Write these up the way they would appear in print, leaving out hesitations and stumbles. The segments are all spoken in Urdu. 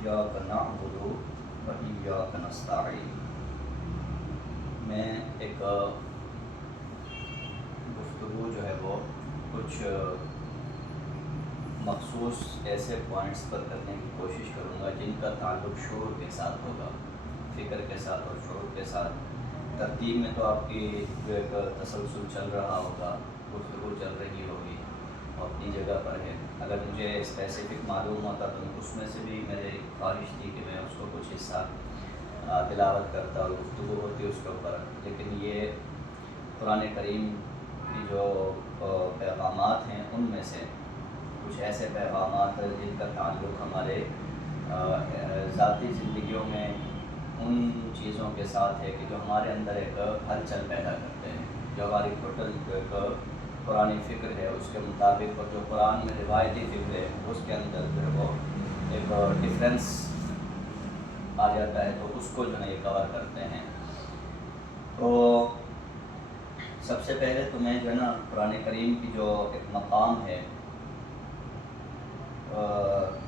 إياك نعبد وإياك نستعين۔ میں ایک گفتگو جو ہے وہ کچھ مخصوص ایسے پوائنٹس پر کرنے کی کوشش کروں گا جن کا تعلق شعور کے ساتھ ہوگا، فکر کے ساتھ اور شعور کے ساتھ۔ ترتیب میں تو آپ کی جو ایک تسلسل چل رہا ہوگا، گفتگو چل رہی ہوگی، اپنی جگہ پر ہے۔ اگر مجھے اسپیسیفک معلوم ہوتا تو اس میں سے بھی میری خواہش تھی کہ میں اس کو کچھ حصہ تلاوت کرتا اور گفتگو ہوتی اس کے اوپر، لیکن یہ قرآن کریم کی جو پیغامات ہیں ان میں سے کچھ ایسے پیغامات جن کا تعلق ہمارے ذاتی زندگیوں میں ان چیزوں کے ساتھ ہے کہ جو ہمارے اندر ایک ہلچل پیدا کرتے ہیں، جو ہماری ٹوٹل جو ایک قرآن فکر ہے اس کے مطابق، اور جو قرآن میں روایتی فکر ہے اس کے اندر جو ہے وہ ایک ڈفرینس آ جاتا ہے، تو اس کو جو ہے یہ کور کرتے ہیں۔ تو سب سے پہلے تو میں جو ہے نا قرآن کریم کی جو ایک مقام ہے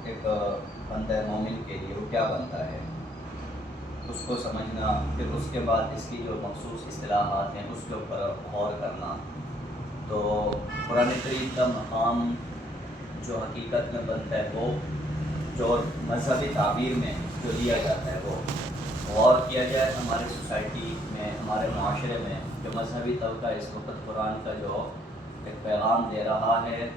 ایک بندہ مومن کے لیے وہ کیا بنتا ہے اس کو سمجھنا، پھر اس کے بعد اس کی جو مخصوص اصطلاحات ہیں اس کے اوپر غور کرنا۔ تو قرآن کریم کا مقام جو حقیقت میں بنتا ہے وہ جو مذہبی تعبیر میں جو دیا جاتا ہے وہ غور کیا جائے۔ ہمارے سوسائٹی میں، ہمارے معاشرے میں جو مذہبی طبقہ اس وقت قرآن کا جو ایک پیغام دے رہا ہے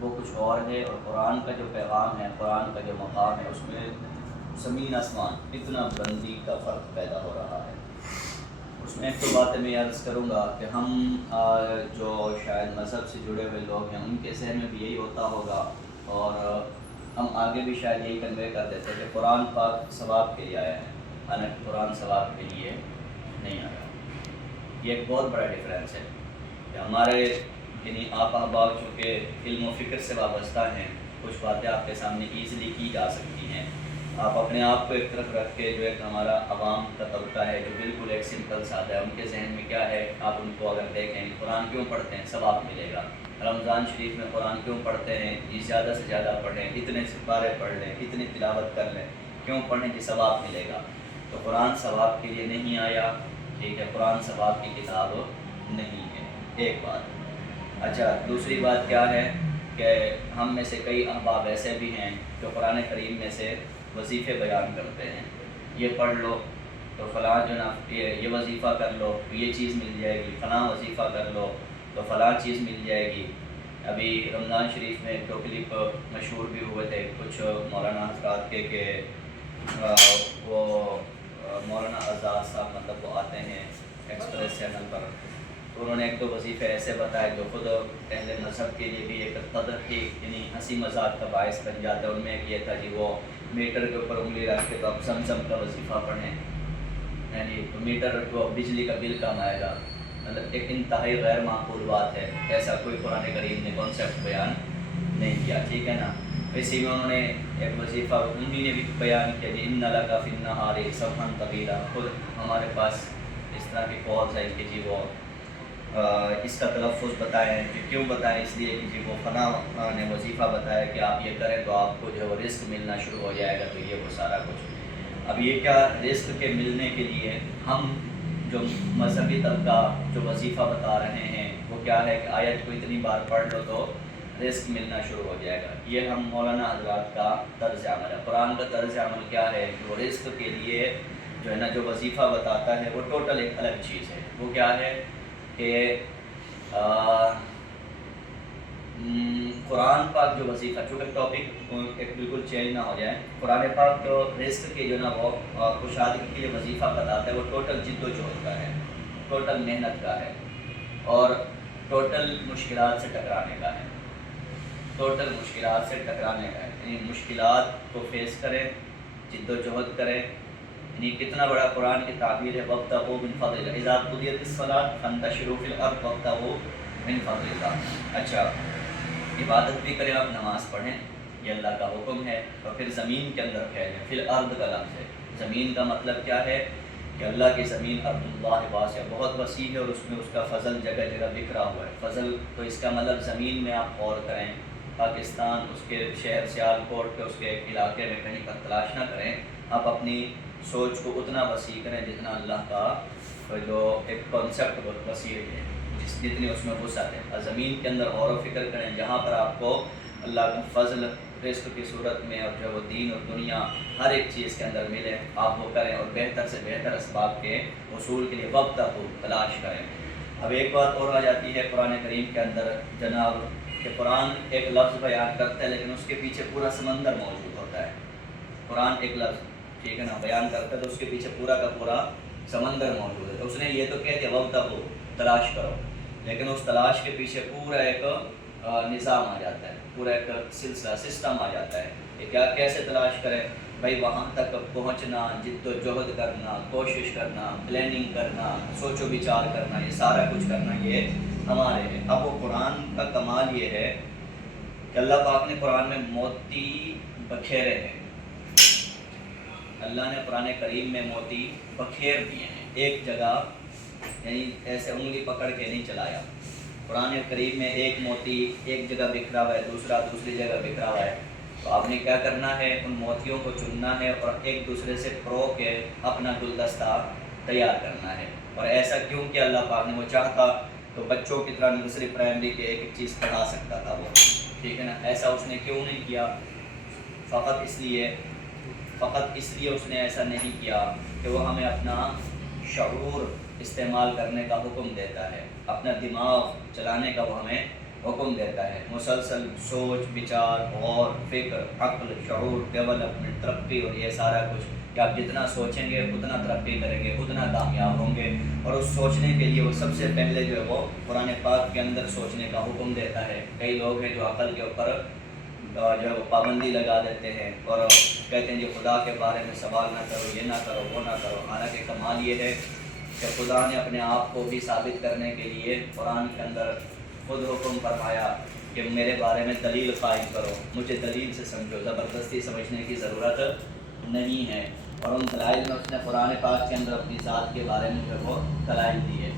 وہ کچھ اور ہے، اور قرآن کا جو پیغام ہے، قرآن کا جو مقام ہے، اس میں زمین آسمان اتنا بلندی کا فرق پیدا ہو رہا ہے۔ اس میں ایک تو بات میں عرض کروں گا کہ ہم جو شاید مذہب سے جڑے ہوئے لوگ ہیں ان کے ذہن میں بھی یہی ہوتا ہوگا، اور ہم آگے بھی شاید یہی کنوے کر دیتے ہیں کہ قرآن پاک ثواب کے لیے آیا ہے، حالانکہ قرآن ثواب کے لیے نہیں آیا۔ یہ ایک بہت بڑا ڈفرینس ہے کہ ہمارے یعنی آپ احباب چونکہ علم و فکر سے وابستہ ہیں، کچھ باتیں آپ کے سامنے ایزیلی کی جا سکتی ہیں۔ آپ اپنے آپ کو ایک طرف رکھ کے جو ایک ہمارا عوام کا طبقہ ہے جو بالکل ایک سمپل سادہ ہے، ان کے ذہن میں کیا ہے، آپ ان کو اگر دیکھیں قرآن کیوں پڑھتے ہیں ثواب ملے گا، رمضان شریف میں قرآن کیوں پڑھتے ہیں جی زیادہ سے زیادہ پڑھیں، اتنے سپارے پڑھ لیں، اتنی تلاوت کر لیں، کیوں پڑھیں جی ثواب ملے گا۔ تو قرآن ثواب کے لیے نہیں آیا، ٹھیک ہے، قرآن ثواب کی کتاب نہیں ہے، ایک بات۔ اچھا، دوسری بات کیا ہے کہ ہم میں سے کئی احباب ایسے بھی ہیں جو قرآن کریم میں سے وظیفے بیان کرتے ہیں، یہ پڑھ لو تو فلاں جو نا یہ وظیفہ کر لو تو یہ چیز مل جائے گی، فلاں وظیفہ کر لو تو فلاں چیز مل جائے گی۔ ابھی رمضان شریف میں دو کلپ مشہور بھی ہوئے تھے کچھ مولانا حضرات کے کہ وہ مولانا آزاد صاحب مطلب وہ آتے ہیں ایکسپریس چینل پر، تو انہوں نے ایک دو وظیفے ایسے بتائے جو خود اہل مذہب کے لیے بھی ایک تضحیک یعنی ہنسی مذاق کا باعث بن جاتا ہے۔ ان میں ایک یہ تھا جی وہ میٹر کے اوپر انگلی رکھ کے تو اب زمزم کا وظیفہ پڑھیں، یعنی تو میٹر جو بجلی کا بل کم آئے گا، مطلب ایک انتہائی غیر معقول بات ہے، ایسا کوئی قرآن کریم نے کانسیپٹ بیان نہیں کیا، ٹھیک ہے نا۔ اسی میں انہوں نے ایک وظیفہ انہی نے بھی بیان کیا جی ان لک فی النہار سبحا طویلا، خود ہمارے پاس اس طرح کی کالز ہیں کہ جی وہ اس کا تلفظ بتائیں، کہ کیوں بتائیں، اس لیے کہ جی وہ فلاں نے وظیفہ بتایا کہ آپ یہ کریں تو آپ کو جو ہے وہ رزق ملنا شروع ہو جائے گا، تو یہ وہ سارا کچھ۔ اب یہ کیا رزق کے ملنے کے لیے ہم جو مذہبی طبقہ جو وظیفہ بتا رہے ہیں وہ کیا ہے کہ آیت کو اتنی بار پڑھ لو تو رزق ملنا شروع ہو جائے گا۔ یہ ہم مولانا حضرات کا طرز عمل ہے۔ قرآن کا طرز عمل کیا ہے کہ وہ رزق کے لیے جو ہے نا جو وظیفہ بتاتا ہے وہ ٹوٹل ایک الگ چیز ہے۔ وہ کیا ہے کہ قرآن پاک جو وظیفہ، چونکہ ٹاپک ایک بالکل چینج نہ ہو جائے، قرآن پاک جو رزق کے جو نا وہ کشادگی کے جو وظیفہ بتاتا ہے وہ ٹوٹل جد و جہد کا ہے، ٹوٹل محنت کا ہے، اور ٹوٹل مشکلات سے ٹکرانے کا ہے، ٹوٹل مشکلات سے ٹکرانے کا ہے، یعنی مشکلات کو فیس کریں، جد و جہد کریں۔ یعنی کتنا بڑا قرآن کی تعبیر ہے، وابتغوا من فضل اللہ اذا قضیت الصلاۃ فانتشروا فی الارض وابتغوا من فضل اللہ۔ اچھا، عبادت بھی کریں، آپ نماز پڑھیں، یہ اللہ کا حکم ہے، اور پھر زمین کے اندر پھیلیں۔ فی الارض کا لفظ ہے، زمین کا مطلب کیا ہے کہ اللہ کی زمین ارض اللہ واسع بہت وسیع ہے، اور اس میں اس کا فضل جگہ جگہ بکھرا ہوا ہے۔ فضل تو اس کا مطلب زمین میں آپ غور کریں پاکستان اس کے شہر سیالکوٹ کے اس کے ایک علاقے میں کہیں پر تلاش نہ کریں، آپ اپنی سوچ کو اتنا وسیع کریں جتنا اللہ کا جو ایک کانسیپٹ بہت وسیع ہے، جتنی اس میں وسعت ہے۔ زمین کے اندر غور و فکر کریں، جہاں پر آپ کو اللہ کا فضل رزق کی صورت میں اور جو وہ دین اور دنیا ہر ایک چیز کے اندر ملے، آپ وہ کریں، اور بہتر سے بہتر اسباب کے حصول کے لیے وقت کو تلاش کریں۔ اب ایک بات اور آ جاتی ہے قرآن کریم کے اندر جناب، کہ قرآن ایک لفظ بیان کرتا ہے لیکن اس کے پیچھے پورا سمندر موجود ہوتا ہے۔ قرآن ایک لفظ ٹھیک ہے نا بیان کرتا ہے تو اس کے پیچھے پورا کا پورا سمندر موجود ہے۔ تو اس نے یہ تو کہہ دیا وقت کو تلاش کرو، لیکن اس تلاش کے پیچھے پورا ایک نظام آ جاتا ہے، پورا ایک سلسلہ سسٹم آ جاتا ہے کہ کیا کیسے تلاش کریں بھائی، وہاں تک پہنچنا، جد و جہد کرنا، کوشش کرنا، پلاننگ کرنا، سوچ و بچار کرنا، یہ سارا کچھ کرنا یہ ہمارے ہے۔ اب وہ قرآن کا کمال یہ ہے کہ اللہ پاک نے قرآن میں موتی بکھیرے ہیں، اللہ نے قرآن کریم میں موتی بکھیر دیے ہیں، ایک جگہ یعنی ایسے انگلی پکڑ کے نہیں چلایا۔ قرآن کریم میں ایک موتی ایک جگہ بکھرا ہوا ہے، دوسرا دوسری جگہ بکھرا ہوا ہے، تو آپ نے کیا کرنا ہے، ان موتیوں کو چننا ہے اور ایک دوسرے سے پرو کے اپنا گلدستہ تیار کرنا ہے۔ اور ایسا کیوں کہ اللہ پاک نے وہ چاہتا تو بچوں کی طرح نرسری پرائمری کے ایک ایک چیز پڑھا سکتا تھا وہ، ٹھیک ہے نا، ایسا اس نے کیوں نہیں کیا؟ فقط اس لیے اس نے ایسا نہیں کیا کہ وہ ہمیں اپنا شعور استعمال کرنے کا حکم دیتا ہے، اپنا دماغ چلانے کا وہ ہمیں حکم دیتا ہے، مسلسل سوچ بچار غور فکر عقل شعور ڈیولپمنٹ ترقی اور یہ سارا کچھ کہ آپ جتنا سوچیں گے اتنا ترقی کریں گے، اتنا کامیاب ہوں گے۔ اور اس سوچنے کے لیے وہ سب سے پہلے جو ہے وہ قرآن پاک کے اندر سوچنے کا حکم دیتا ہے۔ کئی لوگ ہیں جو عقل کے اوپر جو ہے وہ پابندی لگا دیتے ہیں اور کہتے ہیں جو خدا کے بارے میں سوال نہ کرو، یہ نہ کرو، وہ نہ کرو۔ حالانکہ کمال یہ ہے کہ خدا نے اپنے آپ کو بھی ثابت کرنے کے لیے قرآن کے اندر خود حکم فرمایا کہ میرے بارے میں دلیل قائم کرو، مجھے دلیل سے سمجھو، زبردستی سمجھنے کی ضرورت نہیں ہے۔ اور ان دلائل میں اس نے قرآن پاک کے اندر اپنی ذات کے بارے میں جو وہ دلائل دیے،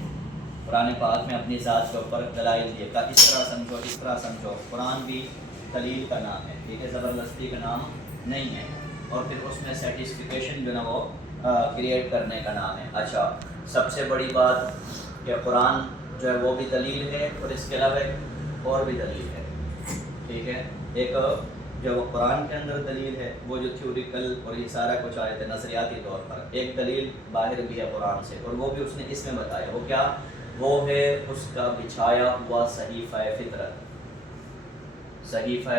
قرآن پاک میں اپنی ذات کے اوپر دلائل دیے کہ اس طرح سمجھو، اس طرح سمجھو۔ قرآن بھی دلیل کا نام ہے، ٹھیک ہے، زبردستی کا نام نہیں ہے۔ اور پھر اس میں سیٹسفیکیشن جو ہے نا وہ کریٹ کرنے کا نام ہے۔ اچھا، سب سے بڑی بات کہ قرآن جو ہے وہ بھی دلیل ہے اور اس کے علاوہ اور بھی دلیل ہے، ٹھیک ہے۔ ایک جو قرآن کے اندر دلیل ہے وہ جو تھیوریکل اور یہ سارا کچھ آئے تھے نظریاتی طور پر، ایک دلیل باہر بھی ہے قرآن سے، اور وہ بھی اس نے اس میں بتایا۔ وہ کیا؟ وہ ہے اس کا بچھایا ہوا صحیفہ فطرت، صحیفہ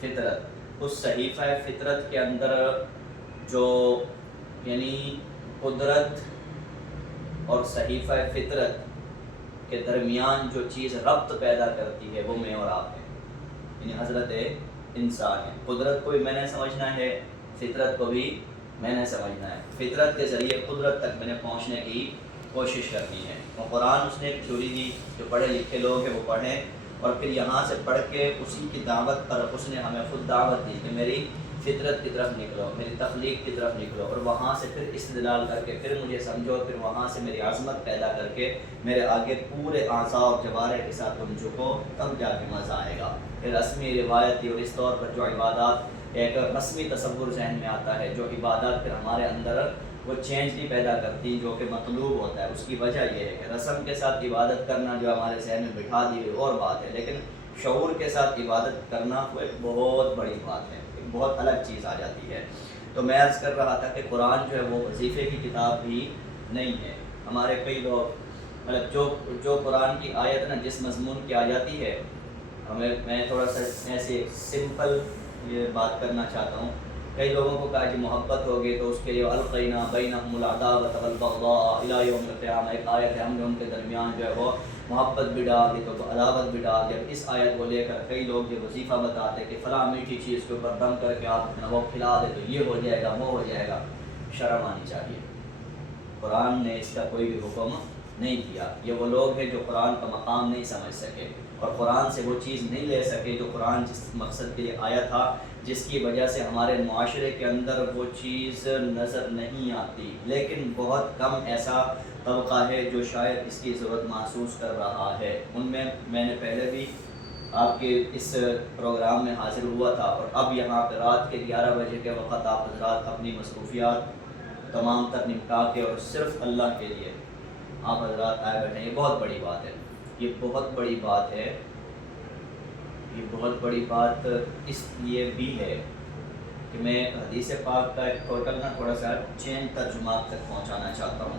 فطرت۔ اس صحیفہ فطرت کے اندر جو یعنی قدرت اور صحیفہ فطرت کے درمیان جو چیز ربط پیدا کرتی ہے وہ میں اور آپ ہیں، یعنی حضرت انسان ہے۔ قدرت کو بھی میں نے سمجھنا ہے، فطرت کو بھی میں نے سمجھنا ہے، فطرت کے ذریعے قدرت تک میں نے پہنچنے کی کوشش کرنی ہے۔ اور قرآن اس نے ایک تھیوری دی، جو پڑھے لکھے لوگ ہیں وہ پڑھیں، اور پھر یہاں سے پڑھ کے اسی کی دعوت پر اس نے ہمیں خود دعوت دی کہ میری فطرت کی طرف نکلو، میری تخلیق کی طرف نکلو، اور وہاں سے پھر استدلال کر کے پھر مجھے سمجھو، پھر وہاں سے میری عظمت پیدا کر کے میرے آگے پورے اعضاء اور جوارح کے ساتھ تم جھکو، تب جا کے مزہ آئے گا۔ پھر رسمی روایتی اور اس طور پر جو عبادات ایک رسمی تصور ذہن میں آتا ہے، جو عبادات پھر ہمارے اندر وہ چینج نہیں پیدا کرتی جو کہ مطلوب ہوتا ہے۔ اس کی وجہ یہ ہے کہ رسم کے ساتھ عبادت کرنا جو ہمارے ذہن میں بٹھا دی ہوئی اور بات ہے، لیکن شعور کے ساتھ عبادت کرنا وہ ایک بہت بڑی بات ہے، ایک بہت الگ چیز آ جاتی ہے۔ تو میں عرض کر رہا تھا کہ قرآن جو ہے وہ وظیفے کی کتاب بھی نہیں ہے۔ ہمارے کئی لوگ مطلب جو قرآن کی آیت نا جس مضمون کی آ جاتی ہے، میں تھوڑا سا ایسے سمپل یہ بات کرنا چاہتا ہوں۔ کئی لوگوں کو کہا کہ محبت ہوگی تو اس کے لیے القینا بینہم العداوۃ والبغضاء الی یوم القیامہ، ایک آیت ہے، ہم نے ان کے درمیان جو ہے وہ محبت بھی ڈال دی تو عداوت بھی ڈال دی۔ اب اس آیت کو لے کر کئی لوگ یہ وظیفہ بتاتے کہ فلاں میٹھی چیز کے اوپر دم کر کے آپ وہ کھلا دے تو یہ ہو جائے گا، وہ ہو جائے گا۔ شرم آنی چاہیے، قرآن نے اس کا کوئی بھی حکم نہیں کیا۔ یہ وہ لوگ ہیں جو قرآن کا مقام نہیں سمجھ سکے اور قرآن سے وہ چیز نہیں لے سکے جو قرآن جس مقصد کے لیے آیا تھا، جس کی وجہ سے ہمارے معاشرے کے اندر وہ چیز نظر نہیں آتی۔ لیکن بہت کم ایسا طبقہ ہے جو شاید اس کی ضرورت محسوس کر رہا ہے۔ ان میں نے پہلے بھی آپ کے اس پروگرام میں حاضر ہوا تھا، اور اب یہاں پہ رات کے 11 بجے کے وقت آپ حضرات اپنی مصروفیات تمام تر نمٹا کے اور صرف اللہ کے لیے آپ حضرات آئے بیٹھے ہیں۔ یہ بہت بڑی بات ہے، یہ بہت بڑی بات ہے، یہ بہت بڑی بات اس لیے بھی ہے کہ میں حدیث پاک کا ایک ٹوٹل تھوڑا سا چین ترجمہ آپ تک پہنچانا چاہتا ہوں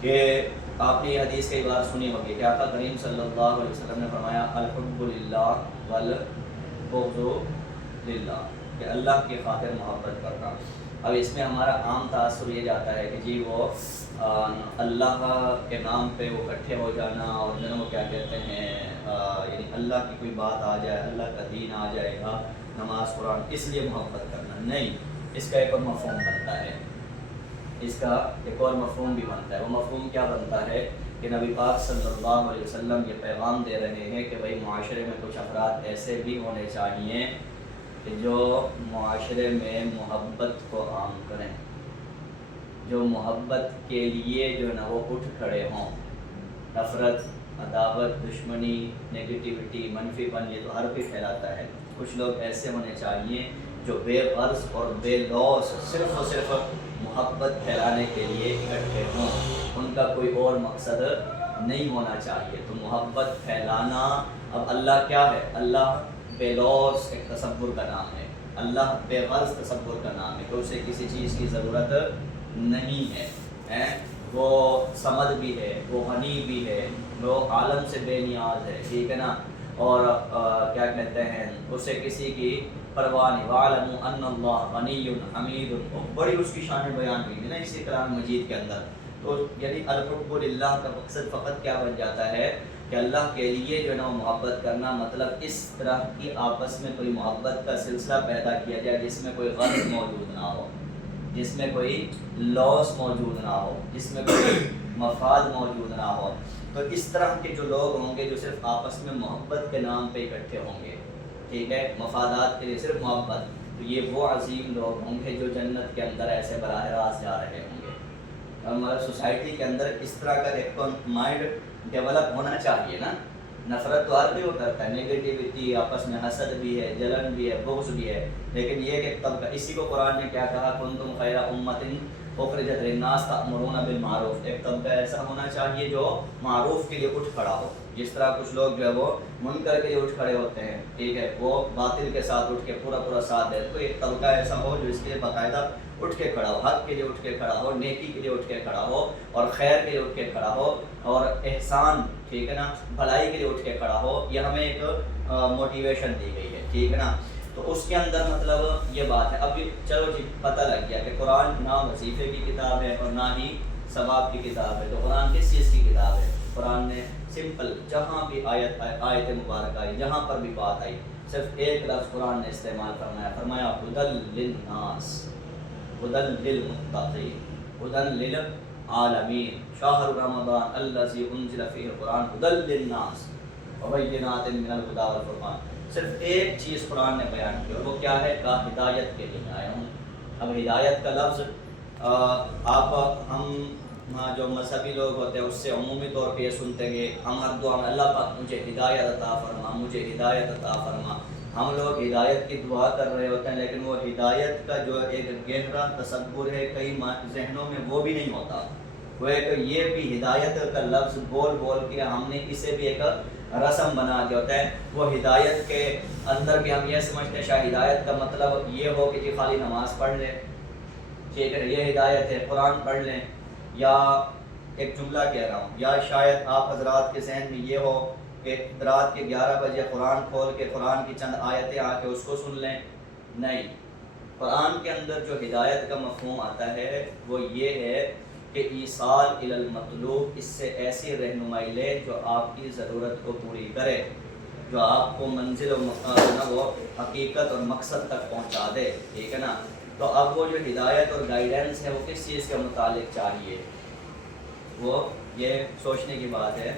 کہ آپ نے یہ حدیث کئی بار سنی ہوگی کہ آقا کریم صلی اللہ علیہ وسلم نے فرمایا الحب للہ والبغض للہ، کہ اللہ کی خاطر محبت کرنا۔ اب اس میں ہمارا عام تاثر یہ جاتا ہے کہ جی وہ اللہ کے نام پہ وہ اکٹھے ہو جانا، اور جو ہے وہ کیا کہتے ہیں یعنی اللہ کی کوئی بات آ جائے، اللہ کا دین آ جائے گا، نماز قرآن، اس لیے محبت کرنا نہیں۔ اس کا ایک اور مفہوم بنتا ہے، اس کا ایک اور مفہوم بھی بنتا ہے۔ وہ مفہوم کیا بنتا ہے کہ نبی پاک صلی اللہ علیہ وسلم یہ پیغام دے رہے ہیں کہ بھائی معاشرے میں کچھ افراد ایسے بھی ہونے چاہیے کہ جو معاشرے میں محبت کو عام کریں، جو محبت کے لیے جو ہے نا وہ اٹھ کھڑے ہوں۔ نفرت، عداوت، دشمنی، نیگیٹیوٹی، منفی پن، یہ تو ہر کوئی پھیلاتا ہے۔ کچھ لوگ ایسے ہونے چاہیے جو بے غرض اور بے لوث صرف اور صرف محبت پھیلانے کے لیے اکٹھے ہوں، ان کا کوئی اور مقصد نہیں ہونا چاہیے۔ تو محبت پھیلانا، اب اللہ کیا ہے؟ اللہ بے لوث ایک تصور کا نام ہے، اللہ بے غرض تصور کا نام ہے کہ اسے کسی چیز کی ضرورت نہیں ہے، وہ صمد بھی ہے، وہ غنی بھی ہے، وہ عالم سے بے نیاز ہے، ٹھیک ہے نا، اور کیا کہتے ہیں اسے کسی کی پرواہ نہیں۔ وَاعْلَمُوا أَنَّ اللَّهَ غَنِيٌّ حَمِيدٌ، بڑی اس کی شان بیان ہوئی ہے نا اسی کلام مجید کے اندر۔ تو یعنی الحب للہ کا مقصد فقط کیا بن جاتا ہے کہ اللہ کے لیے جو ہے نا محبت کرنا، مطلب اس طرح کی آپس میں کوئی محبت کا سلسلہ پیدا کیا جائے جس میں کوئی غرض موجود نہ ہو، جس میں کوئی لوس موجود نہ ہو، جس میں کوئی مفاد موجود نہ ہو۔ تو اس طرح کے جو لوگ ہوں گے جو صرف آپس میں محبت کے نام پہ اکٹھے ہوں گے، ٹھیک ہے، مفادات کے لیے صرف محبت، تو یہ وہ عظیم لوگ ہوں گے جو جنت کے اندر ایسے براہ راست جا رہے ہوں گے۔ ہمارے سوسائٹی کے اندر اس طرح کا ایک مائنڈ ڈیولپ ہونا چاہیے نا۔ نفرت تو ہر کوئی وہ کرتا ہے، نیگیٹیوٹی، آپس میں حسد بھی ہے، جلن بھی ہے، بغض بھی ہے، لیکن یہ کہ طبقہ، اسی کو قرآن نے کیا کہا، کنتم خیر امۃ اخرجت للناس تأمرون بالمعروف، ایک طبقہ ایسا ہونا چاہیے جو معروف کے لیے اٹھ کھڑا ہو۔ جس طرح کچھ لوگ جو ہے وہ منکر کے لیے اٹھ کھڑے ہوتے ہیں، ٹھیک ہے، وہ باطل کے ساتھ اٹھ کے پورا ساتھ دے، تو ایک طبقہ ایسا ہو جو اس کے لیے باقاعدہ اٹھ کے کھڑا ہو، حق کے لیے اٹھ کے کھڑا ہو، نیکی کے لیے اٹھ کے کھڑا ہو، اور خیر کے لیے اٹھ کے کھڑا ہو، اور احسان، ٹھیک ہے نا، بھلائی کے لیے اٹھ کے کھڑا ہو۔ یہ ہمیں ایک موٹیویشن دی گئی ہے، ٹھیک ہے نا۔ تو اس کے اندر مطلب یہ بات ہے۔ اب چلو جی پتہ لگ گیا کہ قرآن نہ وظیفے کی کتاب ہے اور نہ ہی ثواب کی کتاب ہے، تو قرآن کس چیز کی کتاب ہے؟ قرآن نے سمپل جہاں بھی آیت مبارک آئی، جہاں پر بھی بات آئی، صرف ایک لفظ قرآن نے استعمال فرمایا ہدی للناس، ہدی للمتقین، ہدی للعالمین، شہر رمضان الذی انزل فیہ القرآن ہدی للناس وبینات من الہدی والفرقان۔ صرف ایک چیز قرآن نے بیان کی، اور وہ کیا ہے؟ کہ ہدایت کے لیے آیا ہوں۔ اب ہدایت کا لفظ ہم جو مذہبی لوگ ہوتے ہیں اس سے عمومی طور پہ یہ سنتے ہیں، ہم ہر دعا میں اللہ پاک مجھے ہدایت عطا فرما، مجھے ہدایت عطا فرما۔ ہم لوگ ہدایت کی دعا کر رہے ہوتے ہیں، لیکن وہ ہدایت کا جو ایک گہرا تصور ہے کئی ذہنوں میں وہ بھی نہیں ہوتا۔ وہ ایک یہ بھی ہدایت کا لفظ بول کے ہم نے اسے بھی ایک رسم بنا دیا ہوتا ہے۔ وہ ہدایت کے اندر بھی ہم یہ سمجھتے ہیں شاید ہدایت کا مطلب یہ ہو کہ جی خالی نماز پڑھ لیں، ٹھیک ہے، یہ ہدایت ہے، قرآن پڑھ لیں، یا ایک جملہ کہہ رہا ہوں، یا شاید آپ حضرات کے ذہن میں یہ ہو کہ رات کے 11 بجے قرآن کھول کے قرآن کی چند آیتیں آ کے اس کو سن لیں۔ نہیں، قرآن کے اندر جو ہدایت کا مفہوم آتا ہے وہ یہ ہے کہ ایصال الی المطلوب، اس سے ایسی رہنمائی لے جو آپ کی ضرورت کو پوری کرے، جو آپ کو منزل و حقیقت اور مقصد تک پہنچا دے، ٹھیک ہے نا۔ تو اب وہ جو ہدایت اور گائیڈنس ہے وہ کس چیز کے متعلق چاہیے؟ وہ یہ سوچنے کی بات ہے،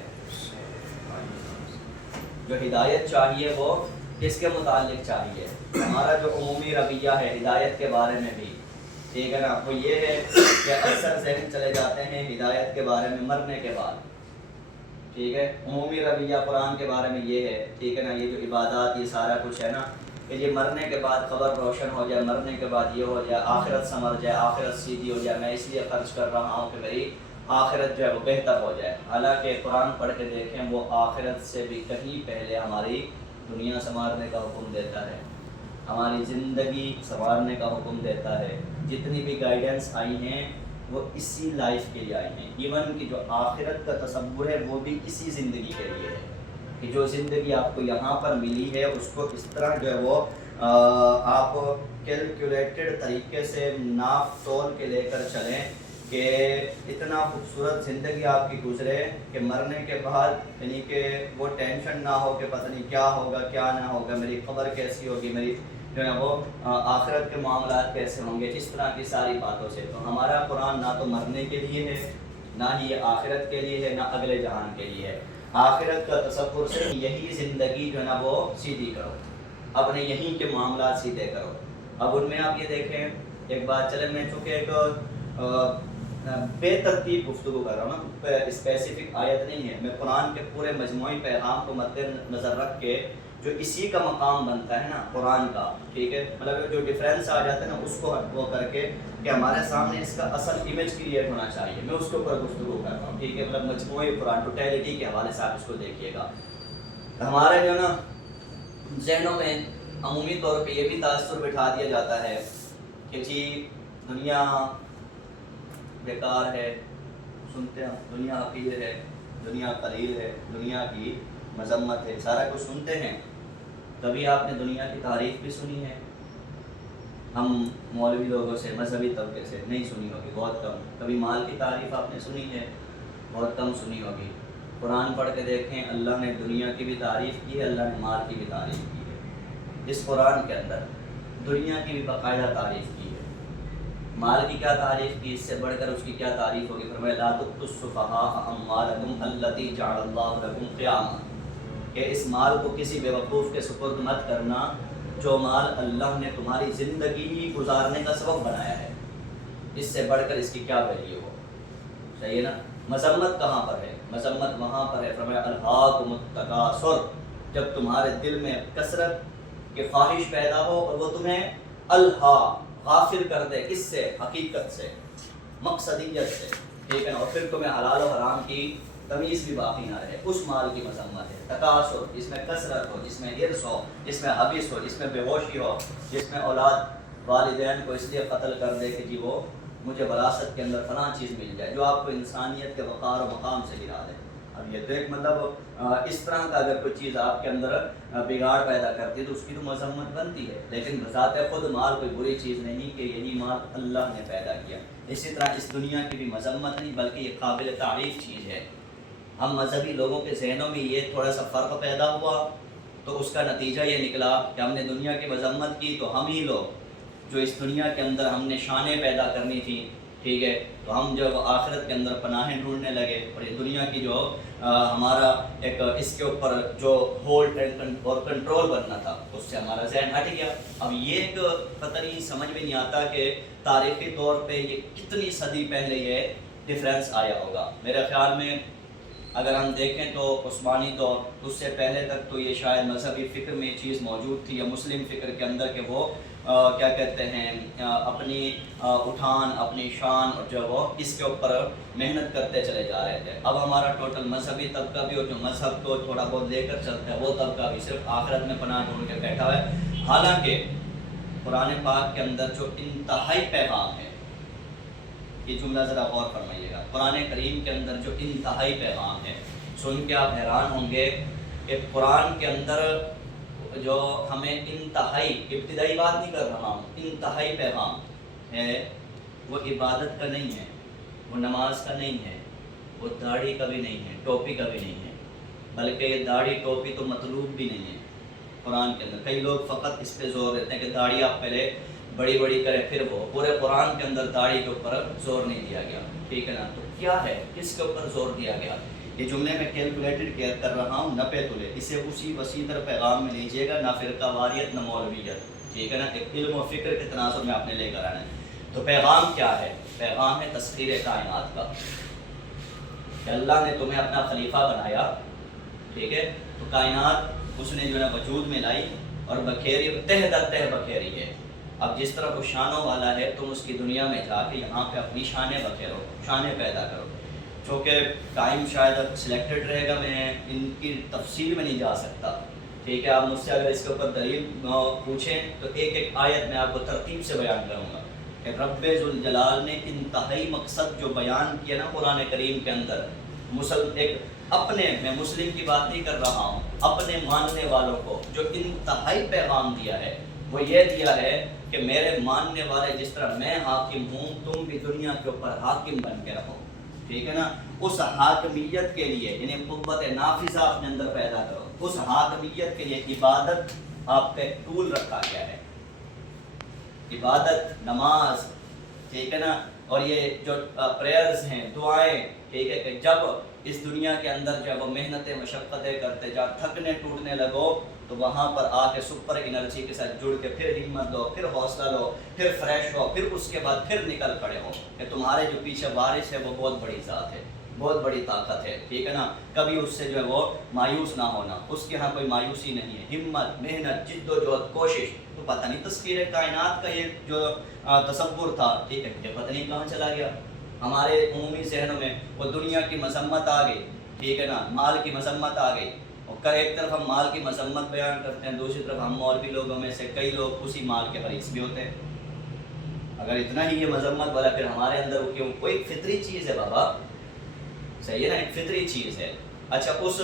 جو ہدایت چاہیے وہ کس کے متعلق چاہیے؟ ہمارا جو عمومی رویہ ہے ہدایت کے بارے میں بھی، ٹھیک ہے نا، وہ یہ ہے کہ اکثر ذہن چلے جاتے ہیں ہدایت کے بارے میں مرنے کے بعد، ٹھیک ہے، عمومی رویہ قرآن کے بارے میں یہ ہے، ٹھیک ہے نا، یہ جو عبادات، یہ سارا کچھ ہے نا، کہ یہ مرنے کے بعد قبر روشن ہو جائے، مرنے کے بعد یہ ہو جائے، آخرت سنور جائے، آخرت سیدھی ہو جائے، میں اس لیے خرچ کر رہا ہوں کہ میری آخرت جو ہے وہ بہتر ہو جائے۔ حالانکہ قرآن پڑھ کے دیکھیں، وہ آخرت سے بھی کہیں پہلے ہماری دنیا سنوارنے کا حکم دیتا ہے، ہماری زندگی سنوارنے کا حکم دیتا ہے۔ جتنی بھی گائیڈنس آئی ہیں وہ اسی لائف کے لیے آئی ہیں، ایون کہ جو آخرت کا تصور ہے وہ بھی اسی زندگی کے لیے ہے، کہ جو زندگی آپ کو یہاں پر ملی ہے اس کو اس طرح جو ہے وہ آپ کیلکولیٹڈ طریقے سے ناپ تول کے لے کر چلیں کہ اتنا خوبصورت زندگی آپ کی گزرے کہ مرنے کے بعد یعنی کہ وہ ٹینشن نہ ہو کہ پتہ نہیں کیا ہوگا کیا نہ ہوگا، میری قبر کیسی ہوگی، میری جو ہے وہ آخرت کے معاملات کیسے ہوں گے، اس طرح کی ساری باتوں سے۔ تو ہمارا قرآن نہ تو مرنے کے لیے ہے، نہ ہی یہ آخرت کے لیے ہے، نہ اگلے جہان کے لیے ہے۔ آخرت کا تصور صرف یہی زندگی جو ہے نا وہ سیدھی کرو، اپنے یہیں کے معاملات سیدھے کرو۔ اب ان میں آپ یہ دیکھیں، ایک بات چلیں، میں چونکہ ایک بے ترتیب گفتگو کر رہا ہوں نا، اسپیسیفک آیت نہیں ہے، میں قرآن کے پورے مجموعی پیغام کو مد نظر رکھ کے جو اسی کا مقام بنتا ہے نا قرآن کا، ٹھیک ہے، مطلب جو ڈفرینس آ جاتا ہے نا اس کو وہ کر کے کہ ہمارے سامنے اس کا اصل امیج کریٹ ہونا چاہیے، میں اس کے اوپر گفتگو کر رہا ہوں، ٹھیک ہے، مطلب مجموعی قرآن ٹوٹیلٹی کے حوالے سے آپ اس کو دیکھیے گا۔ ہمارے جو نا ذہنوں میں عمومی طور پہ یہ بھی تاثر بٹھا دیا جاتا ہے کہ جی دنیا بیکار ہے، سنتے ہیں دنیا حقیر ہے، دنیا قلیل ہے، دنیا کی مذمت ہے، سارا کچھ سنتے ہیں۔ کبھی آپ نے دنیا کی تعریف بھی سنی ہے؟ ہم مولوی لوگوں سے، مذہبی طبقے سے نہیں سنی ہوگی، بہت کم۔ کبھی مال کی تعریف آپ نے سنی ہے؟ بہت کم سنی ہوگی۔ قرآن پڑھ کے دیکھیں، اللہ نے دنیا کی بھی تعریف کی ہے، اللہ نے مال کی بھی تعریف کی ہے۔ اس قرآن کے اندر دنیا کی بھی باقاعدہ تعریف کی ہے، مال کی کیا تعریف کی، اس سے بڑھ کر اس کی کیا تعریف ہوگی؟ فرمایا لا تؤتوا السفهاء اموالکم التي جعل اللہ لکم قیاما، کہ اس مال کو کسی بیوقوف کے سپرد مت کرنا جو مال اللہ نے تمہاری زندگی گزارنے کا سبب بنایا ہے، اس سے بڑھ کر اس کی کیا ویلیو ہو؟ صحیح ہے نا؟ مذمت کہاں پر ہے؟ مذمت وہاں پر ہے، فرمایا الہاکم التکاثر، جب تمہارے دل میں کثرت کے خواہش پیدا ہو اور وہ تمہیں الہا غافل کر دے، کس سے؟ حقیقت سے، مقصدیت سے، ٹھیک ہے نا، اور پھر تمہیں حلال و حرام کی تمیز بھی باقی نہ رہے، اس مال کی مذمت ہے۔ تکاثر، جس میں کثرت ہو، جس میں حرص ہو، جس میں حبس ہو، جس میں بے ہوشی ہو، جس میں اولاد والدین کو اس لیے قتل کر دے کہ جی وہ مجھے وراثت کے اندر فلاں چیز مل جائے، جو آپ کو انسانیت کے وقار و مقام سے گرا دے۔ اب یہ تو ایک مطلب اس طرح کا اگر کوئی چیز آپ کے اندر بگاڑ پیدا کرتی ہے تو اس کی تو مذمت بنتی ہے، لیکن بذات خود مال کوئی بری چیز نہیں کہ یہی مال اللہ نے پیدا کیا۔ اسی طرح اس دنیا کی بھی مذمت نہیں بلکہ یہ قابل تعریف چیز ہے۔ ہم مذہبی لوگوں کے ذہنوں میں یہ تھوڑا سا فرق پیدا ہوا تو اس کا نتیجہ یہ نکلا کہ ہم نے دنیا کی مذمت کی تو ہم ہی لوگ جو اس دنیا کے اندر ہم نے شانیں پیدا کرنی تھی، ٹھیک ہے، تو ہم جب آخرت کے اندر پناہیں ڈھونڈنے لگے اور یہ دنیا کی جو ہمارا ایک اس کے اوپر جو ہولڈ اور کنٹرول بننا تھا اس سے ہمارا ذہن ہٹ گیا۔ اب یہ ایک پتہ نہیں سمجھ میں نہیں آتا کہ تاریخی طور پہ یہ کتنی صدی پہلے یہ ڈفرینس آیا ہوگا۔ میرے خیال میں اگر ہم دیکھیں تو عثمانی دور، اس سے پہلے تک تو یہ شاید مذہبی فکر میں یہ چیز موجود تھی یا مسلم فکر کے اندر کہ وہ کیا کہتے ہیں اپنی اٹھان، اپنی شان اور جو وہ اس کے اوپر محنت کرتے چلے جا رہے تھے۔ اب ہمارا ٹوٹل مذہبی طبقہ بھی اور جو مذہب کو تھوڑا بہت لے کر چلتا ہے وہ طبقہ بھی صرف آخرت میں پناہ ڈھونڈ کے بیٹھا ہے۔ حالانکہ قرآن پاک کے اندر جو انتہائی پیغام ہے، یہ جملہ ذرا غور فرمائیے گا، قرآن کریم کے اندر جو انتہائی پیغام ہے، سن کے آپ حیران ہوں گے کہ قرآن کے اندر جو ہمیں انتہائی، ابتدائی بات نہیں کر رہا ہوں، انتہائی پیغام ہے، وہ عبادت کا نہیں ہے، وہ نماز کا نہیں ہے، وہ داڑھی کا بھی نہیں ہے، ٹوپی کا بھی نہیں ہے، بلکہ یہ داڑھی ٹوپی تو مطلوب بھی نہیں ہے قرآن کے اندر۔ کئی لوگ فقط اس پہ زور دیتے ہیں کہ داڑھی آپ پہلے بڑی بڑی کریں پھر وہ، پورے قرآن کے اندر داڑھی کے اوپر زور نہیں دیا گیا، ٹھیک ہے نا، تو کیا ہے، کس کے اوپر زور دیا گیا؟ یہ جملے میں کیلکولیٹڈ کر رہا ہوں، 90 تلے، اسے اسی وسیع تر پیغام میں لیجیے گا، نہ فرقہ واریت نہ مولویت، ٹھیک ہے نا، ایک علم و فکر کے تناظر میں آپ نے لے کر آنا ہے۔ تو پیغام کیا ہے؟ پیغام ہے تسخیر کائنات کا، کہ اللہ نے تمہیں اپنا خلیفہ بنایا، ٹھیک ہے، تو کائنات اس نے جو ہے وجود میں لائی اور بکھیری، تہ در تہ بکھیری ہے۔ اب جس طرح وہ شانوں والا ہے، تم اس کی دنیا میں جا کے یہاں پہ اپنی شانیں بکھیرو، شانیں پیدا کرو۔ چونکہ ٹائم شاید سلیکٹڈ رہے گا، میں ان کی تفصیل میں نہیں جا سکتا، ٹھیک ہے۔ آپ مجھ سے اگر اس کے اوپر دلیل پوچھیں تو ایک ایک آیت میں آپ کو ترتیب سے بیان کروں گا کہ رب ذوالجلال نے انتہائی مقصد جو بیان کیا نا قرآن کریم کے اندر، ایک اپنے، میں مسلم کی بات نہیں کر رہا ہوں، اپنے ماننے والوں کو جو انتہائی پیغام دیا ہے وہ یہ دیا ہے کہ میرے ماننے والے جس طرح میں حاکم ہوں، تم بھی دنیا کے اوپر حاکم بن کے رہو، ٹھیک ہے نا۔ اس حاکمیت کے لیے یعنی قوت نافذہ اپنے اندر پیدا کرو، اس حاکمیت کے لیے عبادت آپ کا ایک ٹول رکھا گیا ہے، عبادت، نماز، ٹھیک ہے نا، اور یہ جو پریئرز ہیں، دعائیں، ٹھیک ہے، کہ جب اس دنیا کے اندر جو ہے وہ محنتیں مشقتیں کرتے جا، تھکنے ٹوٹنے لگو تو وہاں پر آ کے سپر انرجی کے ساتھ جڑ کے پھر ہمت لو، پھر حوصلہ لو، پھر فریش ہو، پھر اس کے بعد پھر نکل کھڑے ہو کہ تمہارے جو پیچھے وارث ہے وہ بہت بڑی ذات ہے، بہت بڑی طاقت ہے، ٹھیک ہے نا۔ کبھی اس سے جو ہے وہ مایوس نہ ہونا، اس کے ہاں کوئی مایوسی نہیں ہے، ہمت، محنت، جد و جہد، کوشش۔ تو پتہ نہیں تسخیر کائنات کا یہ جو تصور تھا، ٹھیک ہے، یہ پتہ نہیں کہاں چلا گیا ہمارے عمومی ذہنوں میں۔ وہ دنیا کی مذمت آ گئی، ٹھیک ہے نا، مال کی مذمت آ گئی، اور ایک طرف ہم مال کی مذمت بیان کرتے ہیں، دوسری طرف ہم اور بھی لوگوں میں سے کئی لوگ اسی مال کے حریص بھی ہوتے ہیں۔ اگر اتنا ہی یہ مذمت والا، پھر ہمارے اندر وہ کیوں؟ کوئی فطری چیز ہے بابا، صحیح ہے نا، ایک فطری چیز ہے۔ اچھا، اس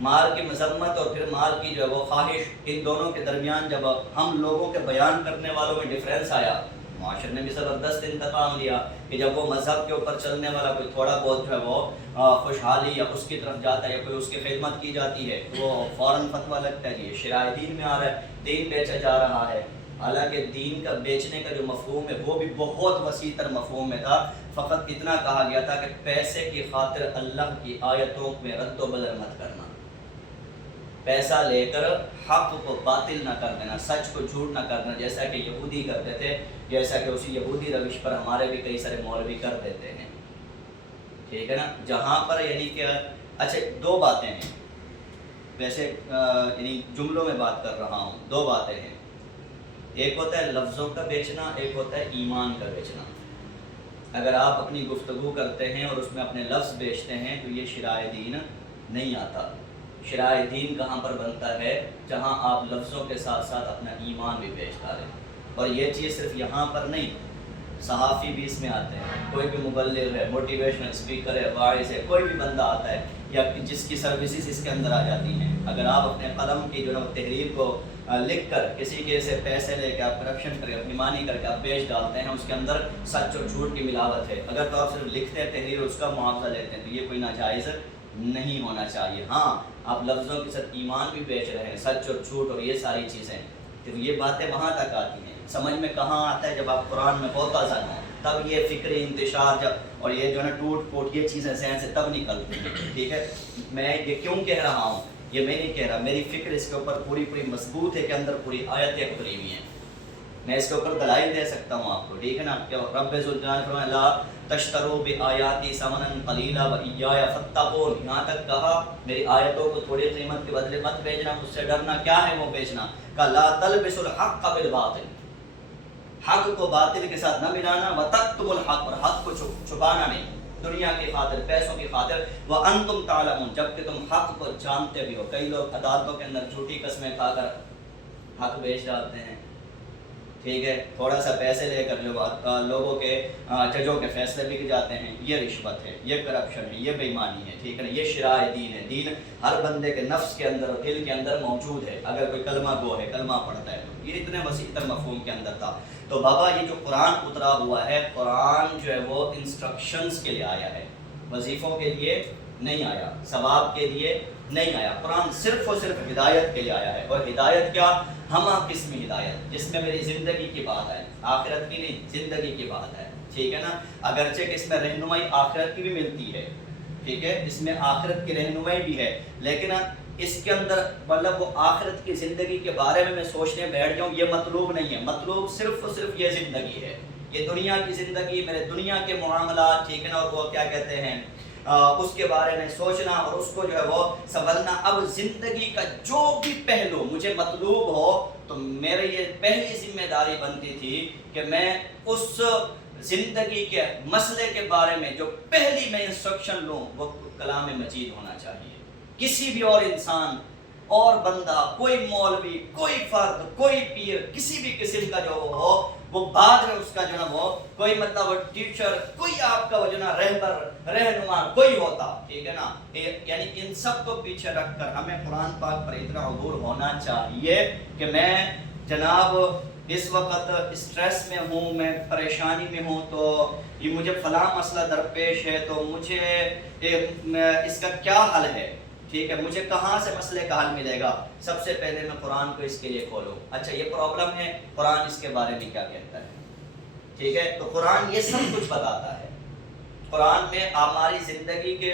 مال کی مذمت اور پھر مال کی جو ہے وہ خواہش، ان دونوں کے درمیان جب ہم لوگوں کے بیان کرنے والوں میں ڈفرینس آیا، معاشرے نے بھی زبردست انتقام لیا کہ جب وہ مذہب کے اوپر چلنے والا کوئی تھوڑا بہت جو ہے وہ خوشحالی یا اس کی طرف جاتا ہے یا کوئی اس کی خدمت کی جاتی ہے، وہ فوراً فتویٰ لگتا ہے جی شرائع دین میں آ رہا ہے، دین بیچا جا رہا ہے۔ حالانکہ دین کا بیچنے کا جو مفہوم ہے وہ بھی بہت وسیع تر مفہوم میں تھا، فقط اتنا کہا گیا تھا کہ پیسے کی خاطر اللہ کی آیتوں میں رد و بدل مت کرنا، پیسہ لے کر حق کو باطل نہ کر دینا، سچ کو جھوٹ نہ کرنا، جیسا کہ یہودی کرتے تھے، جیسا کہ اسی یہودی روش پر ہمارے بھی کئی سارے مولوی کر دیتے ہیں، ٹھیک ہے نا۔ جہاں پر یعنی کہ اچھا دو باتیں ہیں، ویسے یعنی جملوں میں بات کر رہا ہوں، دو باتیں ہیں، ایک ہوتا ہے لفظوں کا بیچنا، ایک ہوتا ہے ایمان کا بیچنا۔ اگر آپ اپنی گفتگو کرتے ہیں اور اس میں اپنے لفظ بیچتے ہیں تو یہ شرائع دین نہیں آتا۔ شرائع دین کہاں پر بنتا ہے؟ جہاں آپ لفظوں کے ساتھ ساتھ اپنا ایمان بھی بیچ ڈالیں، اور یہ چیز صرف یہاں پر نہیں، صحافی بھی اس میں آتے ہیں، کوئی بھی مبلغ ہے، موٹیویشنل اسپیکر ہے، واعظ ہے، کوئی بھی بندہ آتا ہے یا جس کی سروسز اس کے اندر آ جاتی ہیں، اگر آپ اپنے قلم کی جو ہے تحریر کو لکھ کر کسی کے سے پیسے لے کے آپ کرپشن کر کے اپنی مانی کر کے آپ بیچ ڈالتے ہیں، اس کے اندر سچ اور جھوٹ کی ملاوٹ ہے، اگر تو آپ صرف لکھتے ہیں تحریر اس کا معاوضہ لیتے ہیں تو یہ کوئی ناجائز نہیں ہونا چاہیے۔ ہاں، آپ لفظوں کے ساتھ ایمان بھی بیچ رہے ہیں، سچ اور جھوٹ اور یہ ساری چیزیں، تو یہ باتیں وہاں تک آتی ہیں۔ سمجھ میں کہاں آتا ہے؟ جب آپ قرآن میں بہت آزاد ہوں، تب یہ فکری انتشار جب اور یہ جو ہے نا ٹوٹ پھوٹ یہ چیزیں ذہن سے تب نکلتی ہیں، ٹھیک ہے۔ میں یہ کیوں کہہ رہا ہوں؟ یہ میں نہیں کہہ رہا، میری فکر اس کے اوپر پوری مضبوط ہے کہ اندر پوری آیتیں اتری ہوئی ہیں، میں اس کے اوپر دلائل دے سکتا ہوں آپ کو، ٹھیک ہے نا۔ کہ رب ذوالجلال فرمایا لا تشتروا بآیاتی ثمنا قلیلا وایایا فاتقون، یہاں تک کہا میری آیتوں کو تھوڑی قیمت کے بدلے مت بیچنا، مجھ سے ڈرنا۔ کیا ہے وہ بیچنا؟ کہ لا تلبسوا الحق بالباطل، حق کو باطل کے ساتھ نہ ملانا، وتکتموا الحق، اور حق کو چھپانا نہیں، دنیا کی خاطر، پیسوں کی خاطر، وانتم تعلمون، جبکہ تم حق کو جانتے بھی ہو۔ کئی لوگ عدالتوں کے اندر جھوٹی قسمیں کھا کر حق بیچ ڈالتے ہیں، ٹھیک ہے، تھوڑا سا پیسے لے کر لوگوں کے ججوں کے فیصلے بک جاتے ہیں، یہ رشوت ہے، یہ کرپشن ہے، یہ بے ایمانی ہے، ٹھیک ہے نا۔ یہ شرائع دین ہے، دین ہر بندے کے نفس کے اندر اور دل کے اندر موجود ہے، اگر کوئی کلمہ گو ہے، کلمہ پڑھتا ہے، یہ اتنے وسیع تر مفہوم کے اندر تھا۔ تو بابا یہ جو قرآن اترا ہوا ہے، قرآن جو ہے وہ انسٹرکشنز کے لیے آیا ہے، وظیفوں کے لیے نہیں آیا، ثواب کے لیے نہیں آیا، قرآن صرف اور صرف ہدایت کے لیے آیا ہے۔ اور ہدایت کیا؟ ہمہ قسمی ہدایت، جس میں میری زندگی کی بات ہے، آخرت کی نہیں، زندگی کی بات ہے، ٹھیک ہے نا۔ اگرچہ کہ اس میں رہنمائی آخرت کی بھی ملتی ہے، ٹھیک ہے، اس میں آخرت کی رہنمائی بھی ہے، لیکن اس کے اندر مطلب وہ آخرت کی زندگی کے بارے میں سوچنے بیٹھ جاؤں، یہ مطلوب نہیں ہے۔ مطلوب صرف اور صرف یہ زندگی ہے، یہ دنیا کی زندگی، میرے دنیا کے معاملات، ٹھیک ہے نا۔ اور وہ کیا کہتے ہیں اس کے بارے میں سوچنا اور اس کو جو ہے وہ سنبھلنا. اب زندگی کا جو بھی پہلو مجھے مطلوب ہو تو میرے یہ پہلی ذمہ داری بنتی تھی کہ میں اس زندگی کے مسئلے کے بارے میں جو پہلی میں انسٹرکشن لوں وہ کلام مجید ہونا چاہیے. کسی بھی اور انسان اور بندہ، کوئی مولوی، کوئی فرد، کوئی پیر، کسی بھی قسم کا جو ہو، وہ بعد میں اس کا جو ہے وہ کوئی مطلب ٹیچر، کوئی آپ کا وہ جو نا رہبر، رہنما کوئی ہوتا، ٹھیک ہے نا. یعنی ان سب کو پیچھے رکھ کر ہمیں قرآن پاک پر اتنا عبور ہونا چاہیے کہ میں جناب اس وقت اسٹریس میں ہوں، میں پریشانی میں ہوں، تو یہ مجھے فلاں مسئلہ درپیش ہے، تو مجھے اس کا کیا حل ہے، ٹھیک ہے، مجھے کہاں سے مسئلے کا حل ملے گا. سب سے پہلے میں قرآن کو اس کے لیے کھولوں. اچھا یہ پرابلم ہے، قرآن اس کے بارے میں کیا کہتا ہے، ٹھیک ہے. تو قرآن یہ سب کچھ بتاتا ہے. قرآن میں ہماری زندگی کے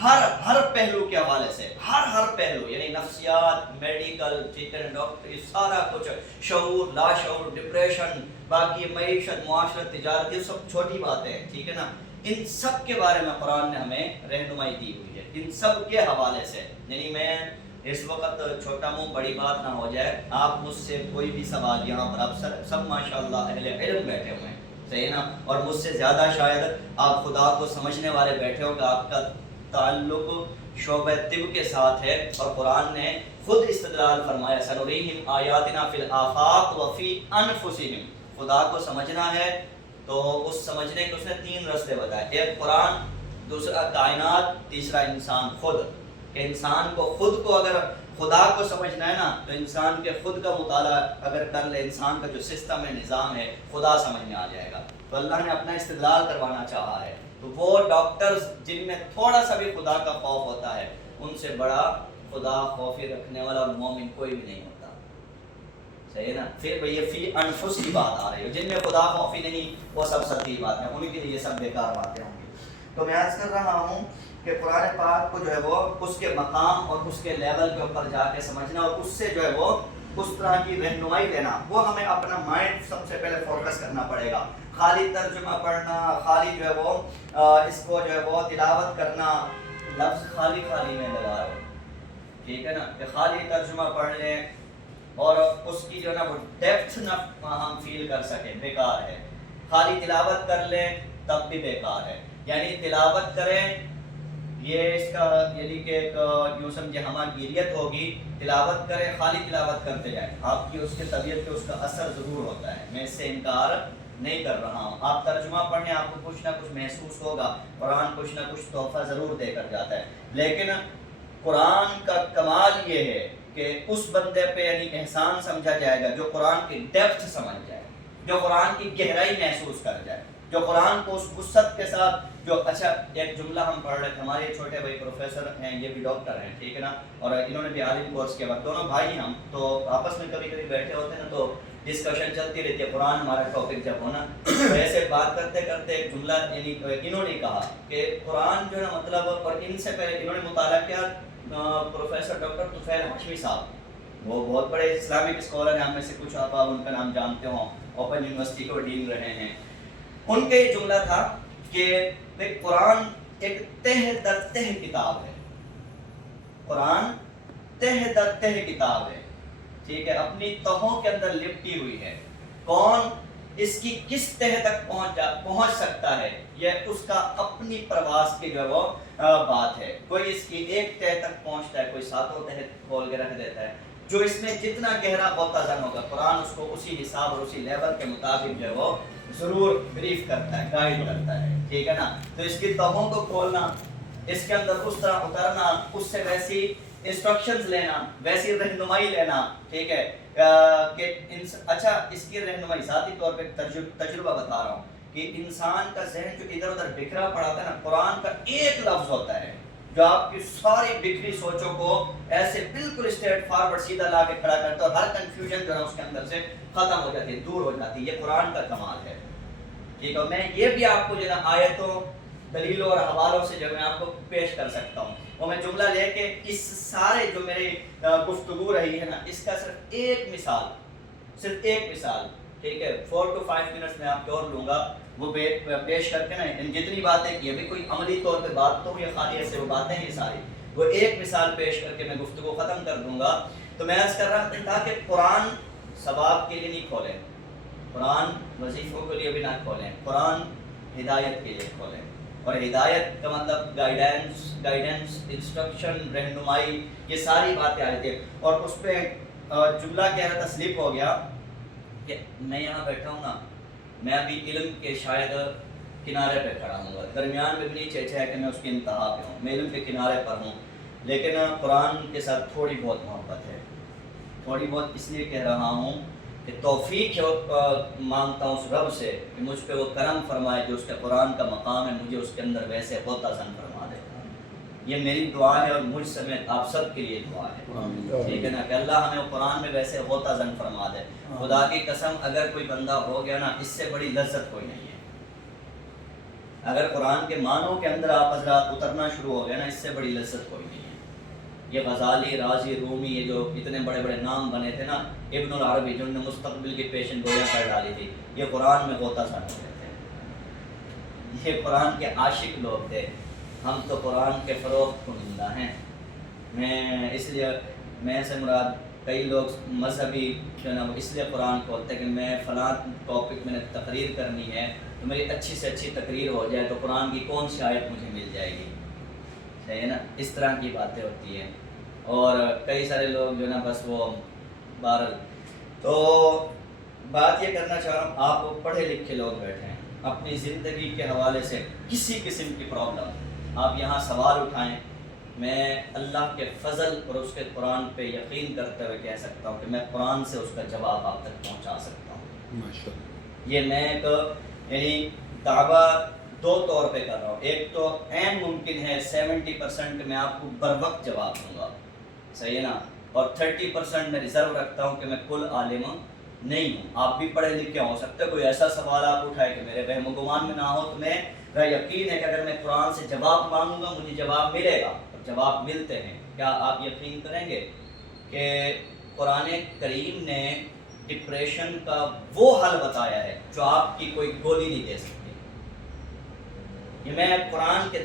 ہر پہلو کے حوالے سے، ہر پہلو، یعنی نفسیات، میڈیکل، ٹھیک ہے، ڈاکٹری، سارا کچھ، شعور، لا شعور، ڈپریشن، باقی معیشت، معاشرت، تجارت، یہ سب چھوٹی باتیں ہیں، ٹھیک ہے نا. ان سب کے بارے میں قرآن نے ہمیں رہنمائی دی ہوئی ہے، ان سب کے حوالے سے. یعنی میں اس وقت چھوٹا منہ بڑی بات نہ ہو جائے، آپ مجھ سے کوئی بھی سوال، یہاں پر آپ سب ماشاءاللہ اہل علم بیٹھے ہوئے ہیں، صحیح ہے نا، اور مجھ سے زیادہ شاید آپ خدا کو سمجھنے والے بیٹھے ہو کہ آپ کا تعلق شعبہ طب کے ساتھ ہے. اور قرآن نے خود استدلال فرمایا، سنریہم آیاتنا فی الآفاق وفی انفسہم. خدا کو سمجھنا ہے تو اس سمجھنے کے اس نے 3 راستے بتائے. ایک قرآن، دوسرا کائنات، تیسرا انسان خود. کہ انسان کو خود کو اگر خدا کو سمجھنا ہے نا تو انسان کے خود کا مطالعہ اگر کر لے، انسان کا جو سسٹم ہے، نظام ہے، خدا سمجھ میں آ جائے گا. تو اللہ نے اپنا استدلال کروانا چاہا ہے. تو وہ ڈاکٹرز جن میں تھوڑا سا بھی خدا کا خوف ہوتا ہے، ان سے بڑا خدا خوفی رکھنے والا اور مومن کوئی بھی نہیں ہوتا، صحیح ہے نا. پھر یہ فی انفس کی بات آ رہی ہے، جن میں خدا خوفی نہیں وہ سب سطحی بات ہے، ان کے لیے یہ سب بیکار باتیں ہوں گی. تو میں عرض کر رہا ہوں کہ قرآن پاک کو جو ہے وہ اس کے مقام اور اس کے لیول کے اوپر جا کے سمجھنا اور اس سے جو ہے وہ اس طرح کی رہنمائی لینا، وہ ہمیں اپنا مائنڈ سب سے پہلے فوکس کرنا پڑے گا. خالی ترجمہ پڑھنا، خالی جو ہے وہ اس کو جو ہے وہ تلاوت کرنا، لفظ خالی میں لگا رہا ہوں، ٹھیک ہے نا، کہ خالی ترجمہ پڑھ لیں اور اس کی جو ہے نا وہ ڈیپتھ نہ ہم فیل کر سکیں، بیکار ہے. خالی تلاوت کر لیں تب بھی بیکار ہے. یعنی تلاوت کریں، یہ اس کا یعنی کہ ایک یوں سمجھے ہماگیریت ہوگی. تلاوت کریں، خالی تلاوت کرتے جائیں، آپ کی اس کے طبیعت پہ اس کا اثر ضرور ہوتا ہے، میں اس سے انکار نہیں کر رہا ہوں. آپ ترجمہ پڑھیں، آپ کو کچھ نہ کچھ محسوس ہوگا، قرآن کچھ نہ کچھ تحفہ ضرور دے کر جاتا ہے. لیکن قرآن کا کمال یہ ہے کہ اس بندے پہ یعنی احسان سمجھا جائے گا جو قرآن کی ڈیپتھ سمجھ جائے، جو قرآن کی گہرائی محسوس کر جائے، جو قرآن کو اس وسعت کے ساتھ جو. اچھا ایک جملہ ہم پڑھ رہے تھے، ہمارے چھوٹے بھائی پروفیسر ہیں، یہ بھی ڈاکٹر ہیں، ٹھیک ہے نا، اور انہوں نے بھی عالم کورس کیا. دونوں بھائی ہم تو آپس میں کبھی بیٹھے ہوتے ہیں نا تو ڈسکشن چلتی رہتی ہے. قرآن ہمارا ٹاپک جب ہونا ایسے بات کرتے کرتے ایک جملہ یعنی انہوں نے کہا کہ قرآن جو ہے نا مطلب، اور ان سے پہلے انہوں نے مطالعہ کیا پروفیسر ڈاکٹر طفیل ہاشمی صاحب، وہ بہت بڑے اسلامک اسکالر ہیں، ہم میں سے کچھ آپ ان کا نام جانتے ہوں، اوپن یونیورسٹی کے ڈین رہے ہیں. ان کا یہ جملہ تھا کہ قرآن ایک تہ در تہ کتاب ہے، قرآن تہ در تہ کتاب ہے، ٹھیک ہے، اپنی تہوں کے اندر لپٹی ہوئی ہے. کون اس کی کس تہ تک پہنچ سکتا ہے، یہ اس کا اپنی پرواز کی جو ہے وہ بات ہے. کوئی اس کی ایک تہ تک پہنچتا ہے، کوئی 7 تہ کھول کے رکھ دیتا ہے. جو اس میں جتنا گہرا ہوتا زن ہوگا، قرآن اس کو اسی حساب اور اسی لیول کے مطابق جو ہے وہ ضرور بریف کرتا ہے، گائیڈ کرتا ہے، ٹھیک ہے نا. تو اس کی تہوں کو کھولنا، اس کے اندر اس طرح اترنا، اس سے ویسی انسٹرکشنز لینا، ویسی رہنمائی لینا، ٹھیک ہے کہ اچھا اس کی رہنمائی ذاتی طور پہ تجربہ بتا رہا ہوں کہ انسان کا ذہن جو ادھر ادھر بکھرا پڑا تھا نا، قرآن کا ایک لفظ ہوتا ہے جو آپ کی ساری بکھری سوچوں کو ایسے بالکل اسٹریٹ فارورڈ سیدھا لا کے کھڑا کرتا ہے اور ہر کنفیوژن جو ہے اس کے اندر سے ختم ہو جاتی ہے، دور ہو جاتی ہے. یہ قرآن کا کمال ہے، ٹھیک ہے. میں یہ بھی آپ کو جو ہے نا آیتوں، دلیلوں اور حوالوں سے جو میں آپ کو پیش کر سکتا ہوں. اور میں جملہ لے کے اس سارے جو میری گفتگو رہی ہے نا، اس کا صرف ایک مثال ٹھیک ہے 4 to 5 منٹس میں آپ کی اور لوں گا، وہ پیش کر کے نا جتنی باتیں کی ابھی کوئی عملی طور پہ بات تو یہ خالی ایسے وہ باتیں نہیں ساری، وہ ایک مثال پیش کر کے میں گفتگو ختم کر دوں گا. تو میں عرض کر رہا تھا کہ قرآن ثواب کے لیے نہیں کھولیں، قرآن وظیفوں کے لیے بھی نہ کھولیں، قرآن ہدایت کے لیے کھولیں. اور ہدایت کا مطلب گائیڈنس انسٹرکشن، رہنمائی، یہ ساری باتیں آئی تھیں. اور اس پہ جملہ کہہ رہا تھا سلپ ہو گیا کہ میں یہاں بیٹھا ہوں نا، میں ابھی علم کے شاید کنارے پہ کھڑا ہوں گا، درمیان میں بھی نہیں چیچے ہے کہ میں اس کی انتہا پہ ہوں، میں علم کے کنارے پر ہوں، لیکن قرآن کے ساتھ تھوڑی بہت محبت ہے. تھوڑی بہت اس لیے کہہ رہا ہوں کہ توفیق مانگتا ہوں اس رب سے کہ مجھ پہ وہ کرم فرمائے جو اس کے قرآن کا مقام ہے، مجھے اس کے اندر ویسے ہوتا زن فرما دے. یہ میری دعا ہے اور مجھ سمیت آپ سب کے لیے دعا ہے، ٹھیک ہے نا، کہ اللہ ہمیں قرآن میں ویسے ہوتا زن فرما دے. خدا کی قسم اگر کوئی بندہ ہو گیا نا، اس سے بڑی لذت کوئی نہیں ہے. اگر قرآن کے معنوں کے اندر آپ حضرات اترنا شروع ہو گیا نا، اس سے بڑی لذت کوئی نہیں ہے. یہ غزالی، رازی، رومی، یہ جو اتنے بڑے بڑے نام بنے تھے نا، ابن العربی جنہوں نے مستقبل کی پیشن گویاں کر ڈالی تھی، یہ قرآن میں ہوتا زن ہوتے تھے، یہ قرآن کے عاشق لوگ تھے. ہم تو قرآن کے فروخت کنندہ ہیں. میں سے مراد کئی لوگ مذہبی جو نا اس لیے قرآن کھولتے ہیں کہ میں فلاں ٹاپک میں نے تقریر کرنی ہے تو میری اچھی سے اچھی تقریر ہو جائے تو قرآن کی کون سی آیت مجھے مل جائے گی، صحیح ہے نا، اس طرح کی باتیں ہوتی ہیں. اور کئی سارے لوگ جو نا بس وہ بہرحال. تو بات یہ کرنا چاہ رہا ہوں، آپ پڑھے لکھے لوگ بیٹھے ہیں، اپنی زندگی کے حوالے سے کسی قسم کی پرابلم آپ یہاں سوال اٹھائیں، میں اللہ کے فضل اور اس کے قرآن پہ یقین کرتے ہوئے کہہ سکتا ہوں کہ میں قرآن سے اس کا جواب آپ تک پہنچا سکتا ہوں. ماشاءاللہ. یہ میں ایک یعنی دعویٰ دو طور پہ کر رہا ہوں. ایک تو عین ممکن ہے 70% میں آپ کو بر وقت جواب دوں گا، صحیح ہے نا، اور 30% میں ریزرو رکھتا ہوں کہ میں کل عالم نہیں ہوں. آپ بھی پڑھے لکھے ہو سکتے کوئی ایسا سوال آپ اٹھائے کہ میرے وہم و گمان میں نہ ہو، تو میرا یقین ہے کہ اگر میں قرآن سے جواب مانگوں گا مجھے جواب ملے گا، اور جواب ملتے ہیں. کیا آپ یقین کریں گے کہ قرآن کریم نے ڈپریشن کا وہ حل بتایا ہے جو آپ کی کوئی گولی نہیں دے سکتی. یہ میں قرآن کے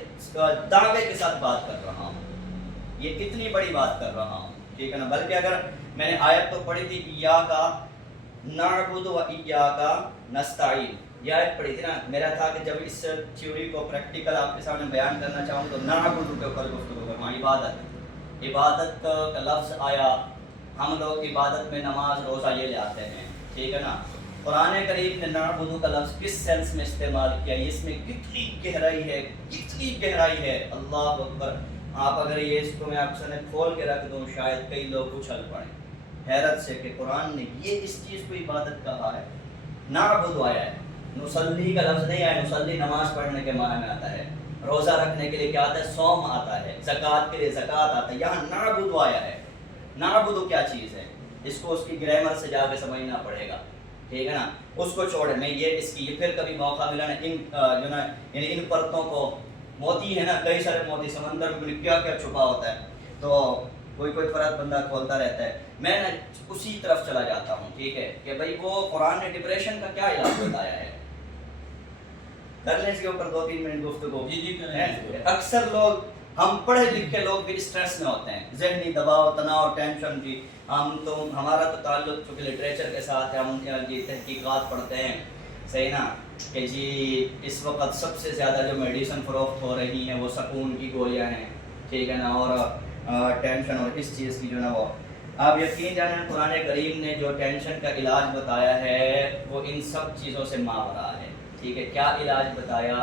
دعوے کے ساتھ بات کر رہا ہوں، یہ اتنی بڑی بات کر رہا ہوں، ٹھیک ہے نا. بلکہ اگر میں نے آیت تو پڑھی تھی ایاک نعبد و ایاک نستعین، یہ آیت پڑھی تھی نا. میرا تھا کہ جب اس تھیوری کو پریکٹیکل آپ کے سامنے بیان کرنا چاہوں تو نعبد کے اوپر گفتگو کروں. عبادت کا لفظ آیا، ہم لوگ عبادت میں نماز روزہ یہ لے آتے ہیں، ٹھیک ہے نا. قرآن کریم نے نعبد کا لفظ کس سینس میں استعمال کیا، اس میں کتنی گہرائی ہے، کتنی گہرائی ہے، اللہ اکبر. آپ اگر یہ اس کو میں آپ سے کھول کے رکھ دوں شاید کئی لوگ اچھل پڑیں حیرت سے کہ قرآن نے یہ اس چیز کو عبادت کہا ہے. نعبد آیا ہے، نصلی کا لفظ نہیں آیا. نصلی نماز پڑھنے کے معنی میں آتا ہے، روزہ رکھنے کے لیے کیا آتا ہے، صوم آتا ہے، زکوٰۃ کے لیے زکوٰۃ آتا ہے. یہاں نعبد آیا ہے. نعبد کیا چیز ہے، اس کو اس کی گرامر سے جا کے سمجھنا پڑے گا، ٹھیک ہے نا. اس کو چھوڑے میں یہ اس کی پھر کبھی موقع ملا نا ان جو نا یعنی ان پرتوں کو، موتی ہے نا، کئی سارے موتی سمندر میں کیا کیا چھپا ہوتا ہے، تو کوئی فرق بندہ کھولتا رہتا ہے. میں نا اسی طرف چلا جاتا ہوں، ٹھیک ہے، کہ بھائی وہ قرآن نے ڈپریشن کا کیا علاج بتایا ہے. کر لیں اس کے اوپر 2-3 منٹ گفتگو. اکثر لوگ، ہم پڑھے لکھے لوگ بھی اسٹریس میں ہوتے ہیں، ذہنی دباؤ، تناؤ، ٹینشن کی. ہمارا تو تعلق چونکہ لٹریچر کے ساتھ ہے، ہم یہ تحقیقات پڑھتے ہیں، صحیح نا، کہ جی اس وقت سب سے زیادہ جو میڈیسن فروخت ہو رہی ہیں وہ سکون کی گولیاں ہیں، ٹھیک ہے نا، اور ٹینشن اور اس چیز کی جو نا وہ. آپ یقین جانیں قرآن کریم نے جو ٹینشن کا علاج بتایا ہے وہ ان سب چیزوں سے ماورا ہے، ٹھیک ہے. کیا علاج بتایا،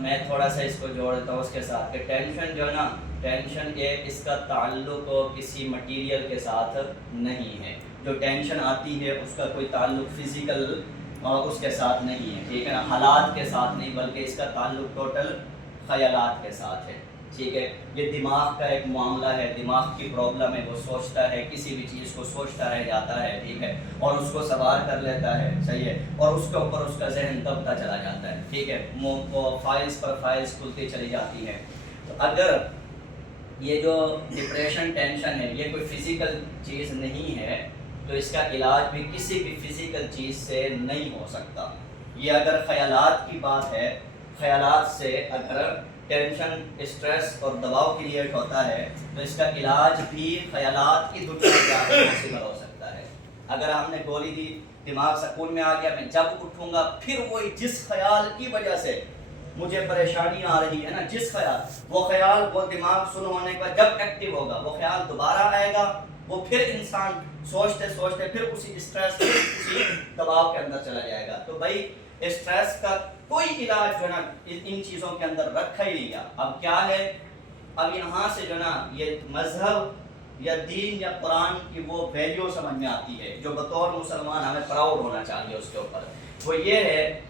میں تھوڑا سا اس کو جوڑ دیتا ہوں اس کے ساتھ کہ ٹینشن جو ہے نا، ٹینشن اس کا تعلق کسی مٹیریل کے ساتھ نہیں ہے. جو ٹینشن آتی ہے اس کا کوئی تعلق فزیکل اس کے ساتھ نہیں ہے، ٹھیک ہے نا، حالات کے ساتھ نہیں، بلکہ اس کا تعلق ٹوٹل خیالات کے ساتھ ہے، ٹھیک ہے. یہ دماغ کا ایک معاملہ ہے، دماغ کی پرابلم ہے، وہ سوچتا ہے، کسی بھی چیز کو سوچتا رہ جاتا ہے، ٹھیک ہے، اور اس کو سوار کر لیتا ہے، صحیح ہے، اور اس کے اوپر اس کا ذہن دبتا چلا جاتا ہے، ٹھیک ہے، فائلز پر فائلز کھلتی چلی جاتی ہے. تو اگر یہ جو ڈپریشن ٹینشن ہے یہ کوئی فزیکل چیز نہیں ہے تو اس کا علاج بھی کسی بھی فزیکل چیز سے نہیں ہو سکتا. یہ اگر خیالات کی بات ہے، خیالات سے اگر ٹینشن، اسٹریس اور دباؤ کریٹ ہوتا ہے تو اس کا علاج بھی خیالات کی دنیا سے پاسبل ہو سکتا ہے. اگر ہم نے گولی دی، دماغ سکون میں آ گیا، میں جب اٹھوں گا پھر وہی جس خیال کی وجہ سے مجھے پریشانی آ رہی ہے نا، جس خیال، وہ خیال وہ دماغ سن ہونے کا جب ایکٹیو ہوگا وہ خیال دوبارہ آئے گا، وہ پھر انسان سوچتے سوچتے پھر اسی اسٹریس، اسی دباؤ کے اندر چلا جائے گا. تو بھائی اسٹریس کا کوئی علاج جو نا ان چیزوں کے اندر رکھا ہی نہیں گیا. اب کیا ہے، اب یہاں سے جو نا یہ مذہب یا دین یا قرآن کی وہ ویلیو سمجھ میں آتی ہے جو بطور مسلمان ہمیں پراؤڈ ہونا چاہیے اس کے اوپر. وہ یہ ہے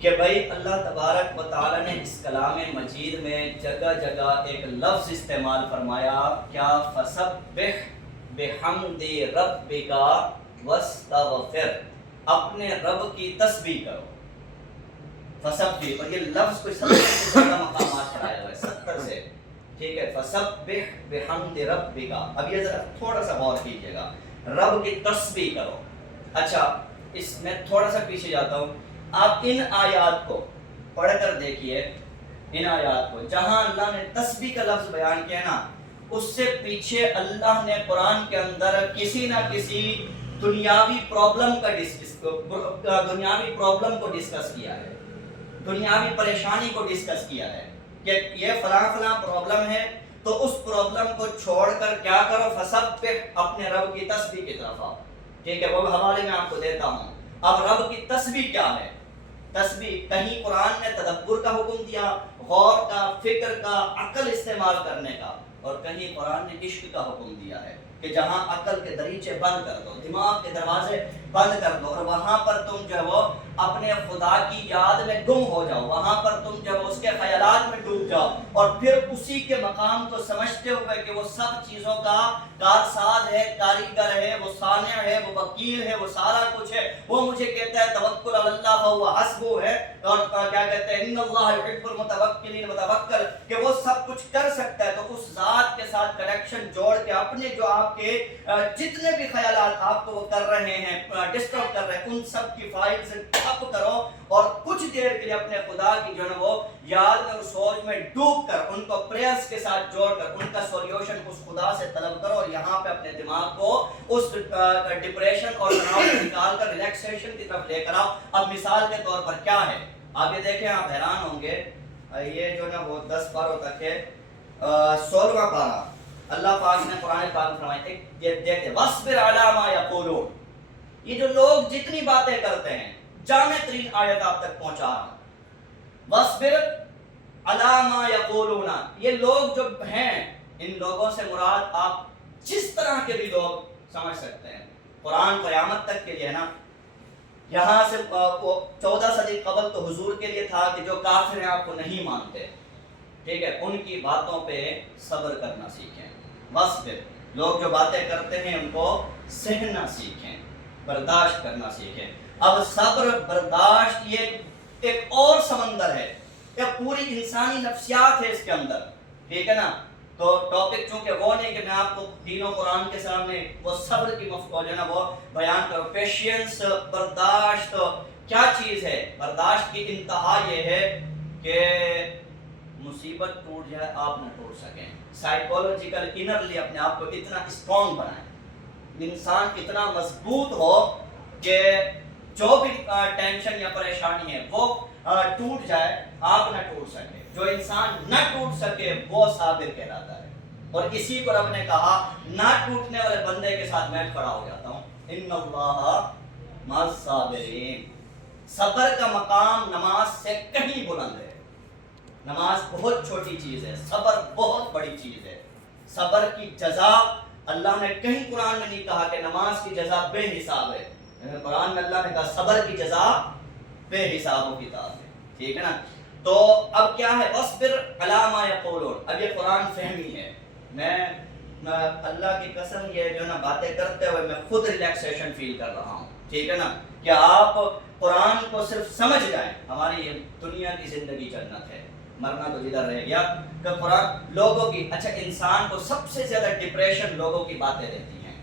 کہ بھائی اللہ تبارک و تعالی نے اس کلام مجید میں جگہ جگہ ایک لفظ استعمال فرمایا، کیا فسبح بحمد ربک واستغفر، اپنے رب کی تسبیح کرو. فسبح، اور یہ لفظ کوئی 70 سے زیادہ مقامات پر آیا ہوا ہے، 70 سے. ٹھیک ہے، فسبح بحمد ربک. اب یہ ذرا تھوڑا سا غور کیجیے گا، رب کی تسبیح کرو. اچھا، اس میں تھوڑا سا پیچھے جاتا ہوں. آپ ان آیات کو پڑھ کر دیکھیے، ان آیات کو جہاں اللہ نے تسبیح کا لفظ بیان کیا نا، اس سے پیچھے اللہ نے قرآن کے اندر کسی نہ کسی دنیاوی پرابلم کو ڈسکس کیا ہے، دنیاوی پریشانی کو ڈسکس کیا ہے کہ یہ فلاں فلاں پرابلم ہے، تو اس پرابلم کو چھوڑ کر کیا کرو، فسبح، اپنے رب کی تسبیح کی طرف آؤ. ٹھیک ہے، وہ حوالے میں آپ کو دیتا ہوں. اب رب کی تسبیح کیا ہے؟ تسبیح، کہیں قرآن نے تدبر کا حکم دیا، غور کا، فکر کا، عقل استعمال کرنے کا، اور کہیں قرآن نے عشق کا حکم دیا ہے کہ جہاں عقل کے دریچے بند کر دو، دماغ کے دروازے بند کر دو، اور وہاں پر تم جو ہے وہ اپنے خدا کی یاد میں گم ہو جاؤ، وہاں پر تم جو ہے اس کے خیالات میں ڈوب جاؤ، اور پھر اسی کے مقام کو سمجھتے ہوئے کہ وہ سب چیزوں کا کارساز ہے، کاریگر ہے، وہ صانع ہے، وہ وکیل ہے، وہ سارا کچھ ہے. وہ مجھے کہتا ہے توکل علی اللہ فہو حسبہ ہے، اور کیا کہتے ہیں ان اللہ یحب المتوکلین، متوکل، کہ وہ سب کچھ کر سکتا ہے. تو اس ذات کے ساتھ کنیکشن جوڑ کے اپنے جو آپ کے جتنے بھی خیالات آپ کو وہ کر رہے ہیں، ڈسٹرب کر رہے ہیں، ان سب کی فائل سے ٹھپ کرو، اور کچھ دیر کے لیے اپنے خدا کی جو ہے وہ یاد میں، سوچ میں ڈوب کر، ان کو پریئرز کے ساتھ جوڑ کر ان کا سولوشن اس خدا سے طلب کرو، اور یہاں پہ اپنے دماغ کو اس ڈپریشن اور تناؤ سے نکال کر ریلیکسیشن کی طرف لے کر آؤ. اب مثال کے طور پر کیا ہے، آپ یہ دیکھیں، آپ حیران ہوں گے. یہ جو نا وہ 10 پاروں تک ہے. 16واں پارہ اللہ پاک نے قرآن پاک فرمایا، ایک دیکھتے وَاصْبِرْ عَلَىٰ مَا يَقُولُونَ. یہ جو لوگ جتنی باتیں کرتے ہیں، جامع ترین آیت آپ تک پہنچا رہا ہوں. وَاصْبِرْ عَلَىٰ مَا يَقُولُونَ، یہ لوگ جو ہیں، ان لوگوں سے مراد آپ جس طرح کے بھی لوگ سمجھ سکتے ہیں. قرآن قیامت تک کے لیے ہے نا. یہاں سے 14 صدی قبل تو حضور کے لیے تھا کہ جو کافر ہیں آپ کو نہیں مانتے، ٹھیک ہے، ان کی باتوں پہ صبر کرنا سیکھیں. بس پھر لوگ جو باتیں کرتے ہیں ان کو سہنا سیکھیں، برداشت کرنا سیکھیں. اب صبر، برداشت، یہ ایک اور سمندر ہے، ایک پوری انسانی نفسیات ہے اس کے اندر، ٹھیک ہے نا. تو ٹاپک چونکہ وہ نہیں کہ میں آپ کو دین و قرآن کے سامنے وہ صبر کی مفہوم جو ہے نا وہ بیان کروں. پیشنس، برداشت کیا چیز ہے؟ برداشت کی انتہا یہ ہے کہ مصیبت ٹوٹ جائے آپ نہ ٹوٹ سکیں. سائیکولوجیکل انرلی اپنے آپ کو اتنا اسٹرانگ بنائیں، انسان اتنا مضبوط ہو کہ جو بھی ٹینشن یا پریشانی ہے وہ ٹوٹ جائے، آپ نہ ٹوٹ سکے. جو انسان نہ ٹوٹ سکے وہ صابر کہلاتا ہے، اور اسی کو رب نے کہا نہ ٹوٹنے والے بندے کے ساتھ میں کھڑا ہو جاتا ہوں. ان اللہ مع الصابرین. صبر کا مقام نماز سے کہیں بلند ہے. نماز بہت چھوٹی چیز ہے، صبر بہت بڑی چیز ہے. صبر کی جزا اللہ نے کہیں قرآن میں نہیں کہا کہ نماز کی جزا بے حساب ہے، قرآن میں اللہ نے کہا صبر کی جزا بے حساب و کتاب ہے، ٹھیک ہے نا. تو اب کیا ہے، اصبر علی ما یقولون. اب یہ قرآن فہمی ہے. میں اللہ کی قسم یہ جو نا باتیں کرتے ہوئے میں خود ریلیکسیشن فیل کر رہا ہوں، ٹھیک ہے نا، کہ آپ قرآن کو صرف سمجھ جائیں. ہماری یہ دنیا کی زندگی جنت ہے، مرنا تو جدھر رہ گیا. کہ قرآن لوگوں کی، اچھا انسان کو سب سے زیادہ ڈپریشن لوگوں کی باتیں دیتی ہیں.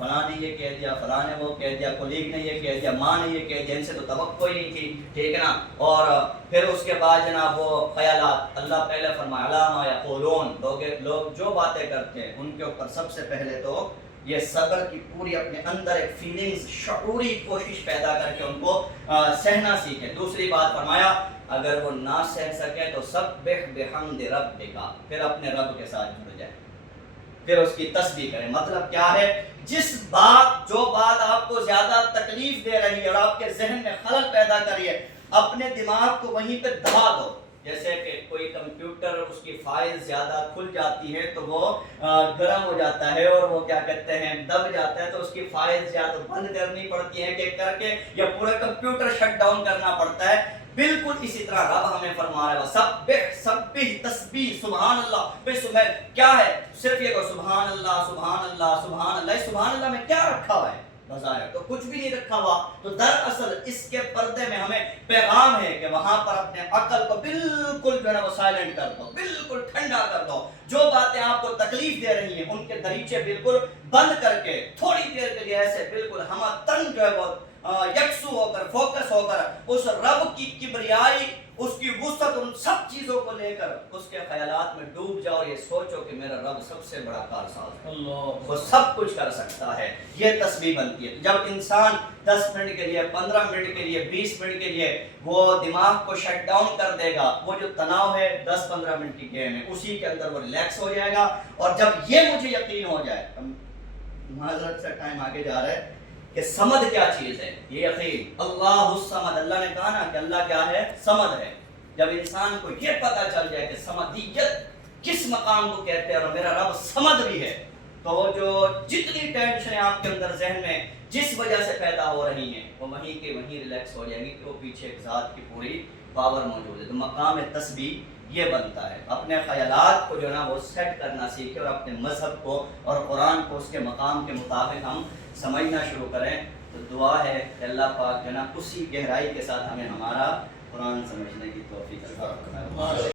فلاں نے یہ کہہ دیا، فلاں نے وہ کہہ دیا، کولیگ نے یہ کہہ دیا، ماں نے یہ کہہ دیا، ان سے تو توقع ہی نہیں تھی، ٹھیک ہے نا. اور پھر اس کے بعد جناب وہ خیالات، اللہ پہلے فرمایا علامہ یقولون، لوگ جو باتیں کرتے ہیں ان کے اوپر سب سے پہلے تو یہ صبر کی پوری اپنے اندر ایک فیلنگز، شعوری کوشش پیدا کر کے ان کو سہنا سیکھیں. دوسری بات فرمایا اگر وہ نہ سہ سکے تو سبح بحمد ربک، پھر اپنے رب کے ساتھ جڑ جائے، پھر اس کی تسبیح کریں. مطلب کیا ہے، جو بات آپ کو زیادہ تکلیف دے رہی ہے اور آپ کے ذہن میں خلل پیدا کری ہے، اپنے دماغ کو وہیں پہ دبا دو. جیسے کہ کوئی کمپیوٹر اس کی فائل زیادہ کھل جاتی ہے تو وہ گرم ہو جاتا ہے اور وہ کیا کہتے ہیں دب جاتا ہے، تو اس کی فائل زیادہ بند کرنی پڑتی ہے کہ کر کے، یا پورا کمپیوٹر شٹ ڈاؤن کرنا پڑتا ہے. بالکل اسی طرح رب ہمیں فرما رہا ہے سبح تسبیح سبحان اللہ. کیا ہے، صرف یہ کہ سبحان اللہ سبحان اللہ سبحان اللہ. سبحان اللہ میں کیا رکھا ہوا ہے؟ بظاہر تو کچھ بھی نہیں رکھا ہوا، تو دراصل اس کے پردے میں ہمیں پیغام ہے کہ وہاں پر اپنے عقل کو بالکل جو ہے وہ سائلنٹ کر دو، بالکل ٹھنڈا کر دو. جو باتیں آپ کو تکلیف دے رہی ہیں ان کے دریچے بالکل بند کر کے تھوڑی دیر کے لیے ایسے بالکل ہم تن جو ہے وہ یکسو ہو کر، فوکس ہو کر اس رب کی کبریائی، اس کی وسعت، ان سب چیزوں کو لے کر اس کے خیالات میں ڈوب جاؤ. یہ سوچو کہ میرا رب سب سے بڑا کارساز ہے، وہ سب کچھ کر سکتا ہے. یہ تسبیح بنتی ہے. جب انسان 10 منٹ کے لیے، 15 منٹ کے لیے، 20 منٹ کے لیے وہ دماغ کو شٹ ڈاؤن کر دے گا، وہ جو تناؤ ہے 10-15 منٹ کی گیم ہے، اسی کے اندر وہ ریلیکس ہو جائے گا. اور جب یہ مجھے یقین ہو جائے، معذرت سے ٹائم آگے جا رہا ہے، کہ سمد کیا چیز ہے، یہ یقین اللہ الصمد، اللہ نے کہا نا کہ اللہ کیا ہے، سمد ہے. جب انسان کو یہ پتہ چل جائے کہ سمدیت کس مقام کو کہتے ہیں اور میرا رب سمد بھی ہے، تو جو جتنی ٹینشنیں آپ کے اندر ذہن میں جس وجہ سے پیدا ہو رہی ہیں وہ وہیں کے وہیں ریلیکس ہو جائیں گی، کہ وہ پیچھے ایک ذات کی پوری پاور موجود ہے. تو مقام تسبیح یہ بنتا ہے. اپنے خیالات کو جو ہے نا وہ سیٹ کرنا سیکھیں اور اپنے مذہب کو اور قرآن کو اس کے مقام کے مطابق ہم سمجھنا شروع کریں. تو دعا ہے کہ اللہ پاک جو ہے نا اسی گہرائی کے ساتھ ہمیں ہمارا قرآن سمجھنے کی توفیق عطا فرمائے.